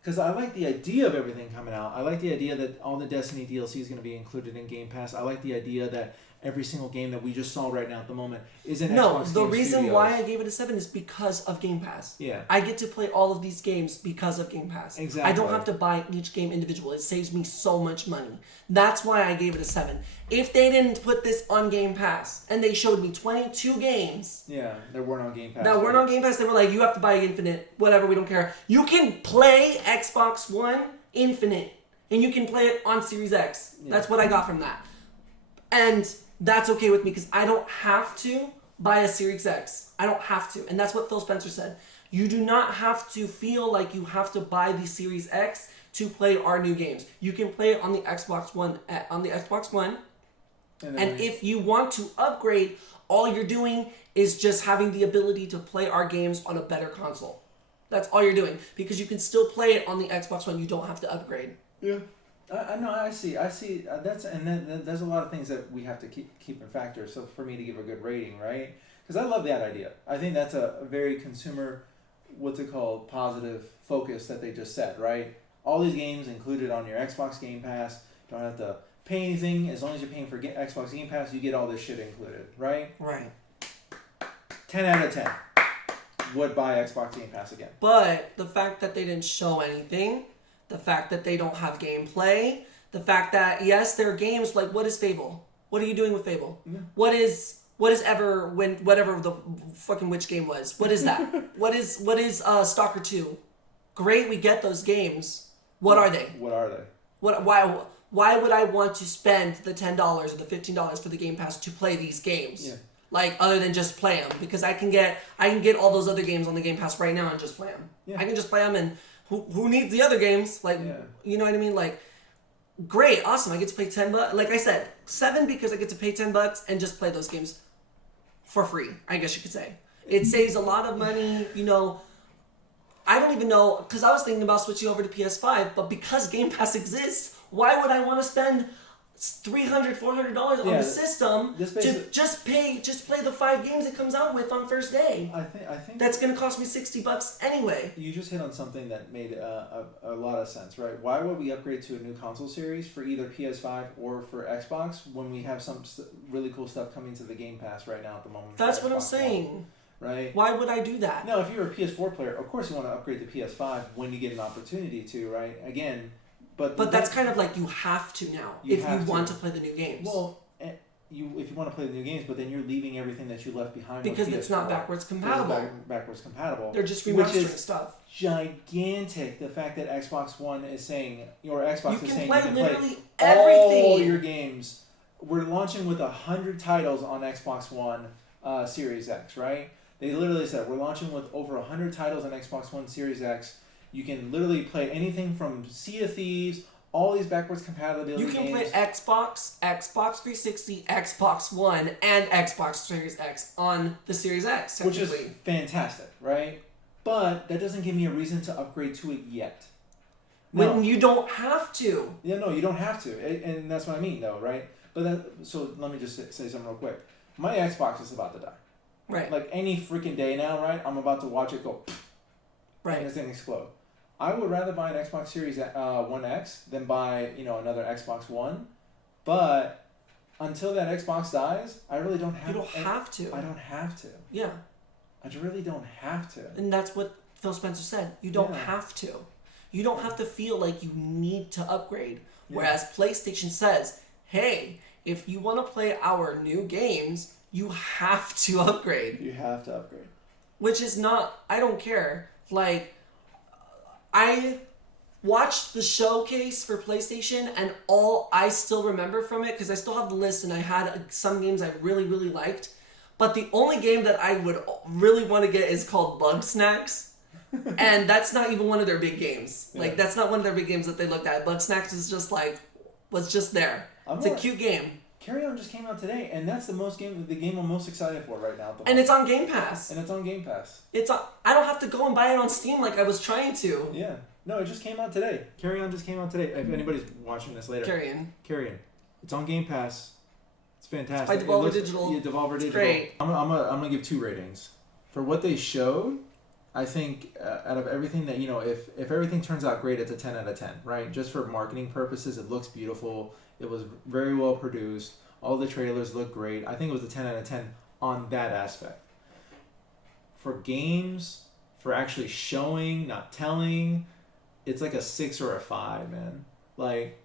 because I like the idea of everything coming out. I like the idea that all the Destiny DLC is going to be included in Game Pass. I like the idea that every single game that we just saw right now at the moment is in Xbox the Game reason Studios. why I gave it a 7 is because of Game Pass. Yeah. I get to play all of these games because of Game Pass. Exactly. I don't have to buy each game individual. It saves me so much money. That's why I gave it a 7. If they didn't put this on Game Pass and they showed me 22 games Yeah, they weren't on Game Pass. that weren't on Game Pass, they were like, you have to buy Infinite, whatever, we don't care. You can play Xbox One Infinite and you can play it on Series X. Yeah. That's what I got from that. And that's okay with me because I don't have to buy a Series X. I don't have to. And that's what Phil Spencer said. You do not have to feel like you have to buy the Series X to play our new games. You can play it on the Xbox One. And if you want to upgrade, all you're doing is just having the ability to play our games on a better console. That's all you're doing. Because you can still play it on the Xbox One. You don't have to upgrade. Yeah. I know. I see. That's there's a lot of things that we have to keep in factor. So for me to give a good rating, right? Because I love that idea. I think that's a very consumer, what's it called, positive focus that they just said, right? All these games included on your Xbox Game Pass. Don't have to pay anything. As long as you're paying for Xbox Game Pass, you get all this shit included, right? Right. 10 out of 10 would buy Xbox Game Pass again. But the fact that they didn't show anything, the fact that they don't have gameplay, the fact that, yes, there are games like, what is Fable? What are you doing with Fable? Yeah. What is whatever the fucking witch game was? What is that? what is Stalker 2? Great, we get those games. What are they? What are they? Why would I want to spend the $10 or the $15 for the Game Pass to play these games? Yeah. Like, other than just play them, because I can get all those other games on the Game Pass right now and just play them. Yeah. I can just play them, and who needs the other games? Like, Yeah. you know what I mean? Like, great, awesome. I get to pay $10. Like I said, 7 because I get to pay $10 and just play those games for free. I guess you could say it saves a lot of money. You know, I don't even know, because I was thinking about switching over to PS5, but because Game Pass exists, why would I want to spend $300, $400 on the system to just play the 5 games it comes out with on first day? I think that's going to cost me $60 anyway. You just hit on something that made a lot of sense, right? Why would we upgrade to a new console series for either PS5 or for Xbox when we have some really cool stuff coming to the Game Pass right now at the moment? That's what I'm saying. Right? Why would I do that? No, if you're a PS4 player, of course you want to upgrade to PS5 when you get an opportunity to, right? Again, but that's kind of like you have to now if you want to play the new games. Well, if you want to play the new games, but then you're leaving everything that you left behind because with it's not backwards compatible. Backwards compatible. They're just which remastering is stuff. Gigantic. The fact that Xbox One is saying, or Xbox is saying, you can literally play everything. all your games. We're launching with 100 titles on Xbox One Series X, right? They literally said we're launching with over 100 titles on Xbox One Series X. You can literally play anything from Sea of Thieves, all these backwards compatibility You can games. play Xbox 360, Xbox One, and Xbox Series X on the Series X, which is technically. fantastic, right? But that doesn't give me a reason to upgrade to it yet. When you don't have to. Yeah, no, you don't have to. And that's what I mean, though, right? So let me just say something real quick. My Xbox is about to die. Right. Like any freaking day now, right? I'm about to watch it go. Right. And this thing explode. I would rather buy an Xbox Series One X than buy, another Xbox One. But until that Xbox dies, I really don't have. You don't have to. I don't have to. Yeah. I really don't have to. And that's what Phil Spencer said. You don't have to. You don't have to feel like you need to upgrade. Whereas PlayStation says, hey, if you want to play our new games, you have to upgrade. You have to upgrade. Which is not, I don't care. Like, I watched the showcase for PlayStation, and all I still remember from it, because I still have the list and I had some games I really, really liked, but the only game that I would really want to get is called Bug Snacks, and that's not even one of their big games. Like, that's not one of their big games that they looked at. Bug Snacks is just like, was just there. It's a cute game. Carry On just came out today, and that's the game I'm most excited for right now. And it's on Game Pass. And it's on Game Pass. I don't have to go and buy it on Steam like I was trying to. Yeah. No, it just came out today. Carry On just came out today. If anybody's watching this later. Carry On. It's on Game Pass. It's fantastic. It's by Devolver Digital. Yeah, Devolver Digital. Great. I'm gonna give 2 ratings. For what they showed, I think out of everything that, if everything turns out great, it's a 10 out of 10, right? Just for marketing purposes, it looks beautiful. It was very well produced. All the trailers look great. I think it was a 10 out of 10 on that aspect. For games, for actually showing, not telling, it's like a 6 or a 5, man. Like,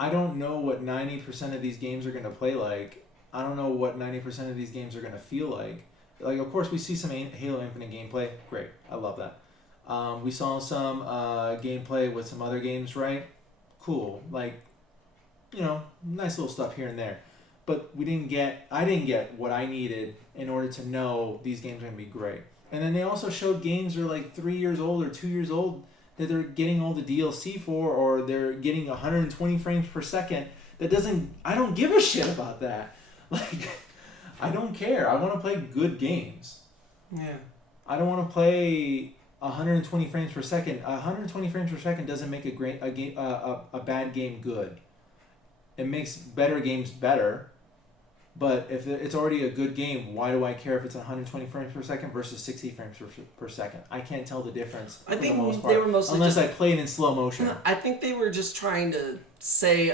I don't know what 90% of these games are going to play like. I don't know what 90% of these games are going to feel like. Like, of course, we see some Halo Infinite gameplay. Great. I love that. We saw some gameplay with some other games, right? Cool. Like, nice little stuff here and there. But I didn't get what I needed in order to know these games are going to be great. And then they also showed games that are like 3 years old or 2 years old that they're getting all the DLC for, or they're getting 120 frames per second. I don't give a shit about that. Like, I don't care. I want to play good games. Yeah. I don't want to play 120 frames per second. 120 frames per second doesn't make a bad game good. It makes better games better. But if it's already a good game, why do I care if it's 120 frames per second versus 60 frames per second? I can't tell the difference. I think for the most part, they were mostly unless I play it in slow motion. I think they were just trying to say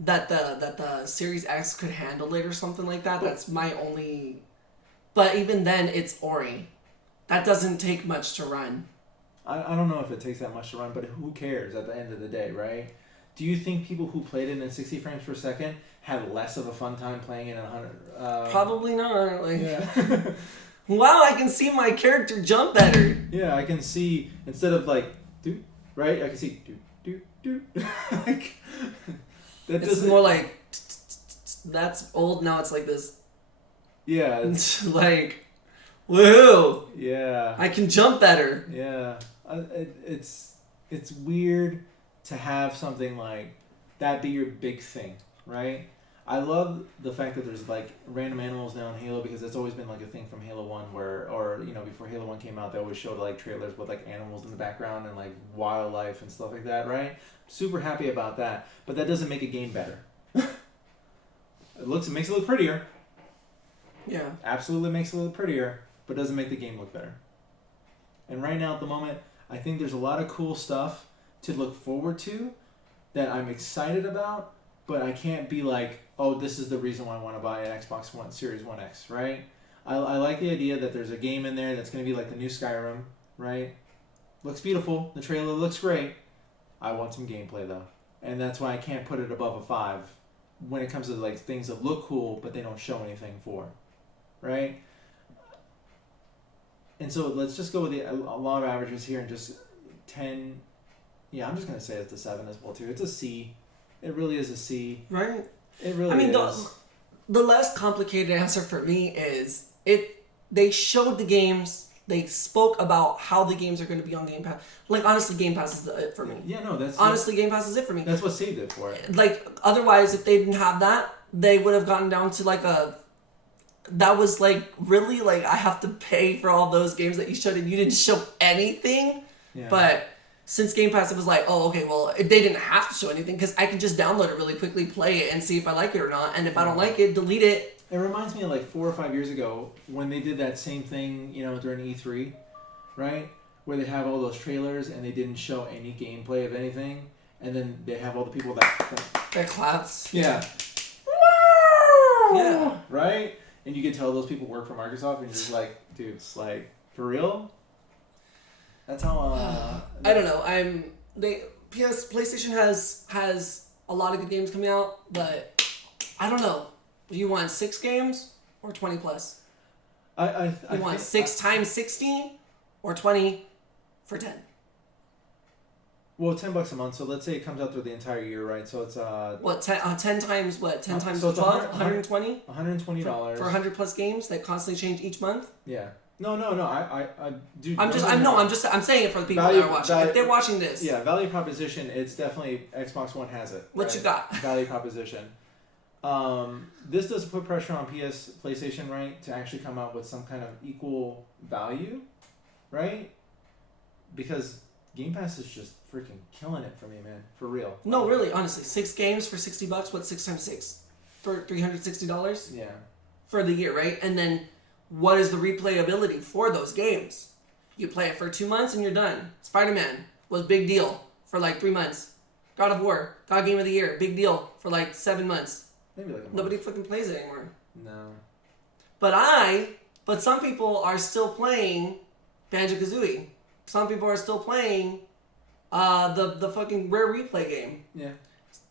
that the Series X could handle it or something like that. That's my only. But even then, it's Ori. That doesn't take much to run. I don't know if it takes that much to run, but who cares at the end of the day, right? Do you think people who played it in 60 frames per second had less of a fun time playing it in 100? Probably not. Like, yeah. Wow, I can see my character jump better. Yeah, I can see, instead of like, do, right? I can see, do. Like, it's more like, that's old, now it's like this. Yeah. It's like, woohoo. Yeah. I can jump better. Yeah. It's weird to have something like that be your big thing, right? I love the fact that there's like random animals now in Halo, because it's always been like a thing from Halo 1 or before Halo 1 came out, they always showed like trailers with like animals in the background and like wildlife and stuff like that, right? Super happy about that, but that doesn't make a game better. It makes it look prettier. Yeah. Absolutely makes it look prettier, but doesn't make the game look better. And right now at the moment, I think there's a lot of cool stuff to look forward to that I'm excited about, but I can't be like, oh, this is the reason why I want to buy an Xbox One Series 1X, right? I like the idea that there's a game in there that's going to be like the new Skyrim, right? Looks beautiful. The trailer looks great. I want some gameplay though. And that's why I can't put it above a 5 when it comes to like things that look cool but they don't show anything for, right? And so let's just go with a lot of averages here and just 10. Yeah, I'm just going to say it's a 7 as well too. It's a C. It really is a C. Right? It really is. The less complicated answer for me is they showed the games, they spoke about how the games are going to be on Game Pass. Like, honestly, Game Pass is it for me. Yeah, no, that's... Honestly, Game Pass is it for me. That's what saved it for it. Like, otherwise, if they didn't have that, they would have gotten down to like a... That was like, really? Like, I have to pay for all those games that you showed and you didn't show anything? Yeah. But... Since Game Pass, it was like, oh, okay, well, they didn't have to show anything because I can just download it really quickly, play it, and see if I like it or not. And if I don't like it, delete it. It reminds me of like 4 or 5 years ago when they did that same thing, during E3, right? Where they have all those trailers and they didn't show any gameplay of anything. And then they have all the people that claps. Yeah. Yeah. Right? And you can tell those people work for Microsoft and you're just like, dude, it's like, for real? That's how. I don't know. PlayStation has a lot of good games coming out, but I don't know. Do you want 6 games or 20 plus? I want 6 times 60 or 20 for 10. Well, $10 a month. So let's say it comes out through the entire year, right? So it's 10 times what? 10 times so 12? 120? $120 for 100 plus games that constantly change each month. Yeah. No. I do. I'm saying it for the people that are watching. If they're watching this. Yeah, value proposition. It's definitely Xbox One has it. What you got? Value proposition. This does put pressure on PlayStation, right, to actually come out with some kind of equal value, right? Because Game Pass is just freaking killing it for me, man. For real. No, really, honestly, 6 games for $60. What's 6 times 6? For $360? Yeah. For the year, right? And then what is the replayability for those games? You play it for 2 months and you're done. Spider-Man was big deal for like 3 months. God of War, God Game of the Year, big deal for like 7 months. Maybe like a month. Nobody fucking plays it anymore. No. But some people are still playing Banjo-Kazooie. Some people are still playing the fucking Rare Replay game. Yeah.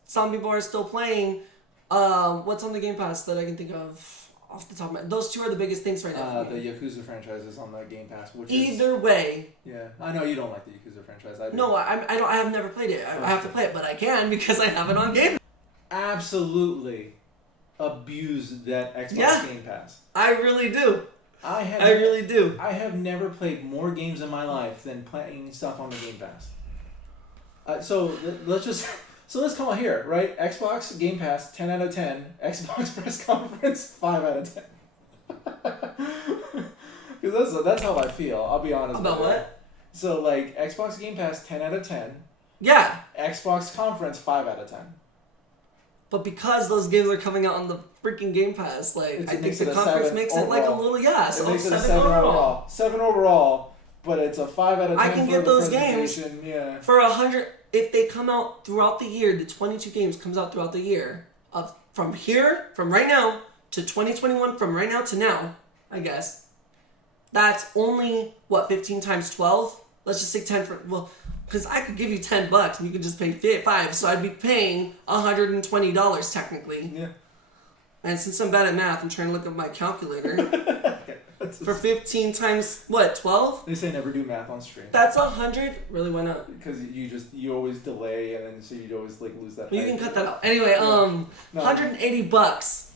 Some people are still playing what's on the Game Pass that I can think of off the top of my head. Those two are the biggest things right now. The Yakuza franchise is on the Game Pass, which Either way. Yeah, I know you don't like the Yakuza franchise. I do. No, I have never played it. I have to play it, but I can because I have it on Game Pass. Absolutely abuse that Xbox Game Pass. I really do. I really do. I have never played more games in my life than playing stuff on the Game Pass. So let's call it here, right? Xbox Game Pass, 10 out of 10. Xbox press conference, 5 out of 10. Because that's how I feel. I'll be honest. About with you. what? So like Xbox Game Pass, 10 out of 10. Yeah. Xbox conference, 5 out of 10. But because those games are coming out on the freaking Game Pass, like I think the it a conference 7 makes it like a little It makes it a 7 overall. 7 overall, but it's a 5 out of 10. I can for get the those games presentation. Yeah. for 100 if they come out throughout the year. The 22 games comes out throughout the year from right now to 2021, from right now to now, I guess. That's only what 15 times 12. Let's just say 10 for because I could give you $10 and you could just pay $5, so I'd be paying $120 technically. Yeah. And since I'm bad at math, I'm trying to look up my calculator. For 15 times what? 12? They say never do math on stream. That's 100. Really, why not? Because you always delay, and then so you always like lose that. But you can cut that out. Anyway, $180.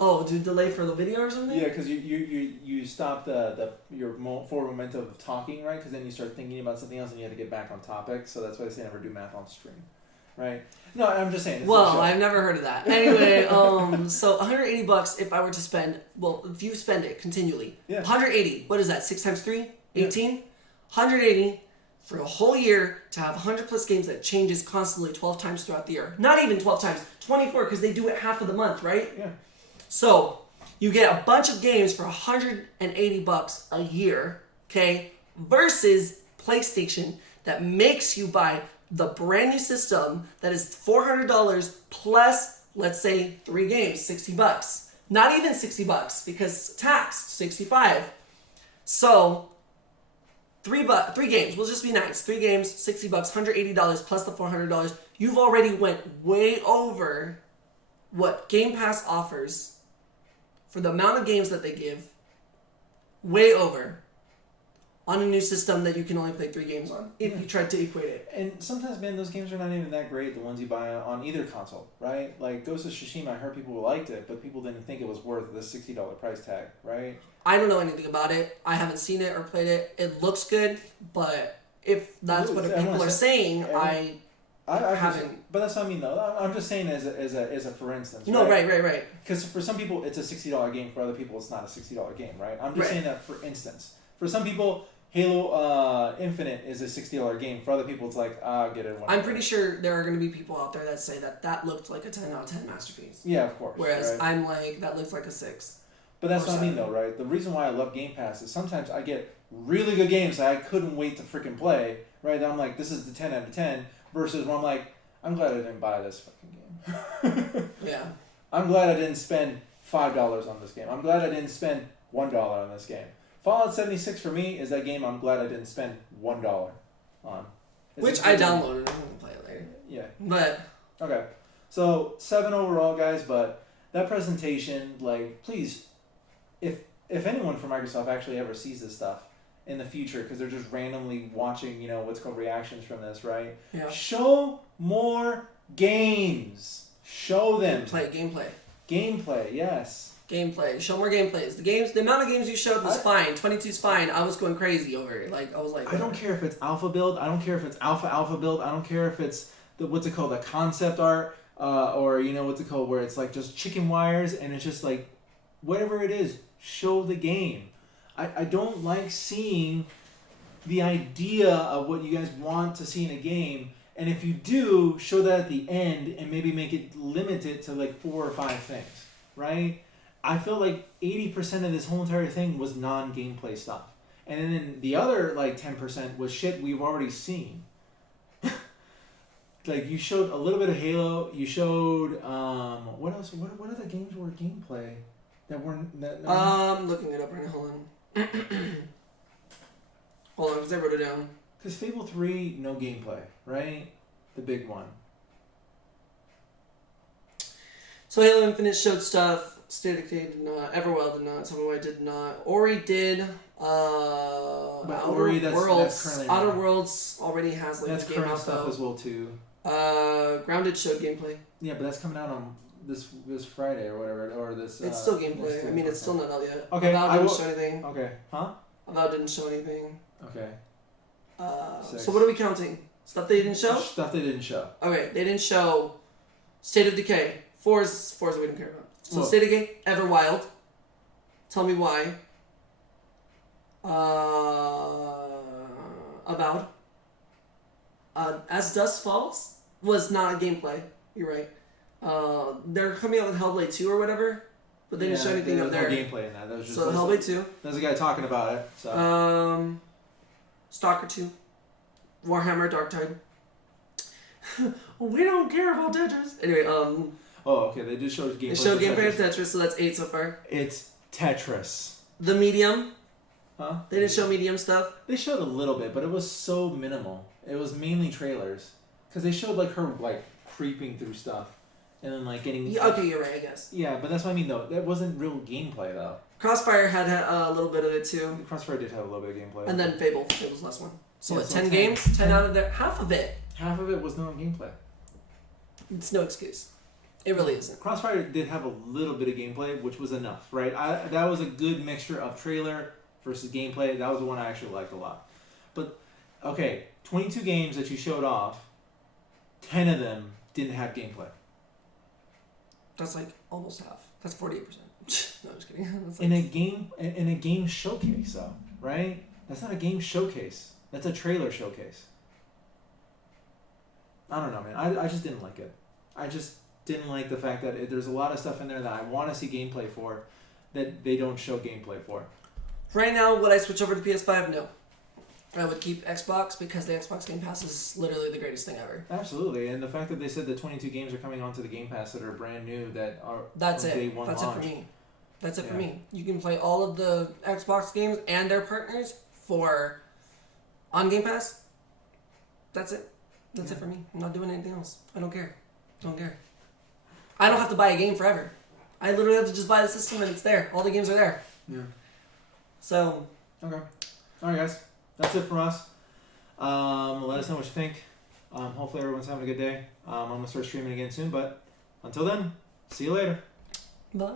Oh, do delay for the video or something? Yeah, because you stop your forward momentum of talking, right? Because then you start thinking about something else, and you have to get back on topic. So that's why they say never do math on stream, right? No, I'm just saying. Well, I've never heard of that. Anyway, so $180 if I were to spend. Well, if you spend it continually, yeah. 180. What is that? 6 times 3, 18. 180 for a whole year to have 100 plus games that changes constantly 12 times throughout the year. Not even 12 times, 24 because they do it half of the month, right? Yeah. So you get a bunch of games for $180 a year, okay? Versus PlayStation that makes you buy the brand new system that is $400 plus, let's say, 3 games, $60. Not even $60 because taxed, 65. So 3 games, we'll just be nice. 3 games, $60, $180 plus the $400. You've already went way over what Game Pass offers for the amount of games that they give. Way over. On a new system that you can only play 3 games on, if you try to equate it. And sometimes, man, those games are not even that great, the ones you buy on either console, right? Like, Ghost of Tsushima, I heard people liked it, but people didn't think it was worth the $60 price tag, right? I don't know anything about it. I haven't seen it or played it. It looks good, but if that's what people are saying, I haven't. But that's what I mean, though. I'm just saying as a for instance. No, right. Because for some people, it's a $60 game. For other people, it's not a $60 game, right? I'm just saying that for instance. For some people, Halo Infinite is a $60 game. For other people, it's like, get it. I'm pretty sure there are going to be people out there that say that looked like a 10 out of 10 masterpiece. Yeah, of course. Whereas right? I'm like, that looks like a 6. But that's what I mean, though, right? The reason why I love Game Pass is sometimes I get really good games that I couldn't wait to freaking play, right? I'm like, this is the 10 out of 10, versus when I'm like, I'm glad I didn't buy this fucking game. Yeah. I'm glad I didn't spend $5 on this game. I'm glad I didn't spend $1 on this game. Fallout 76 for me is that game I'm glad I didn't spend $1 on. Which I downloaded. I'm going to play it later. Yeah. But. Okay. So 7 overall, guys, but that presentation, like, please, if anyone from Microsoft actually ever sees this stuff in the future, because they're just randomly watching, you know, what's called reactions from this, right? Yeah. Show more games. Show them. Gameplay, yes. Gameplay. Show more gameplays. The amount of games you showed was fine. 22's fine. I was going crazy over it. Like, I was like, I don't care if it's alpha build. I don't care if it's alpha build. I don't care if it's what's it called, the concept art, or you know what's it called, where it's like just chicken wires and it's just like whatever it is. Show the game. I don't like seeing the idea of what you guys want to see in a game, and if you do, show that at the end and maybe make it limited to like 4 or 5 things, right? I feel like 80% of this whole entire thing was non-gameplay stuff. And then the other like 10% was shit we've already seen. Like you showed a little bit of Halo. You showed what else? What other games were gameplay that weren't that? Looking it up right now. Hold on. Hold on, because I wrote it down. Because Fable 3, no gameplay, right? The big one. So Halo Infinite showed stuff. State of Decay did not. EVERWILD did not. Some of it did not. Ori did. Outer Ori, that's Worlds. currently Outer not. Worlds already has like That's the game current out stuff though. as well too. Grounded showed gameplay. Yeah, but that's coming out on this Friday or whatever, or this. It's still gameplay. I mean, it's still not out yet. Okay, Avowed I didn't will- show anything. Okay, huh? Avowed didn't show anything. Okay. So what are we counting? Stuff they didn't show? Stuff they didn't show. Okay, they didn't show State of Decay. Forza we don't care about. So Whoa. State of Decay, EverWild. Tell me why. Avowed. As Dusk Falls was not a gameplay. You're right. They're coming out with Hellblade 2 or whatever, but they didn't show anything there up was there. no gameplay in that. That was just So Hellblade 2. There's a guy talking about it. So. Stalker 2. Warhammer Darktide. We don't care about Tetris. Anyway, Oh, okay. They just showed gameplay. they showed for gameplay of Tetris, so that's 8 so far. It's Tetris. The Medium. Huh? They didn't show Medium stuff. They showed a little bit, but it was so minimal. It was mainly trailers, because they showed like her like creeping through stuff, and then like getting. Yeah, okay, you're right, I guess. Yeah, but that's what I mean though. That wasn't real gameplay though. Crossfire had a little bit of it too. Crossfire did have a little bit of gameplay. And then Fable. Fable's the last one. So Yeah, what, so 10 10 games? 10 out of there. Half of it. Half of it was no gameplay. It's no excuse. It really isn't. Crossfire did have a little bit of gameplay, which was enough, right? That was a good mixture of trailer versus gameplay. That was the one I actually liked a lot. But, okay, 22 games that you showed off, 10 of them didn't have gameplay. That's like almost half. That's 48%. No, I'm just kidding. That's like... In a game showcase, though, right? That's not a game showcase. That's a trailer showcase. I don't know, man. I just didn't like it. I just didn't like the fact that there's a lot of stuff in there that I want to see gameplay for that they don't show gameplay for. Right now, would I switch over to PS5? No. I would keep Xbox because the Xbox Game Pass is literally the greatest thing ever. Absolutely, and the fact that they said that 22 games are coming onto the Game Pass that are brand new that are That's from it. day one That's launch. it for me. That's it for Yeah. me. You can play all of the Xbox games and their partners on Game Pass. That's it. That's it for me. I'm not doing anything else. I don't care. Don't care. I don't have to buy a game forever. I literally have to just buy the system and it's there. All the games are there. Yeah. So. Okay. All right, guys. That's it from us. Let us know what you think. Hopefully everyone's having a good day. I'm going to start streaming again soon, but until then, see you later. Bye.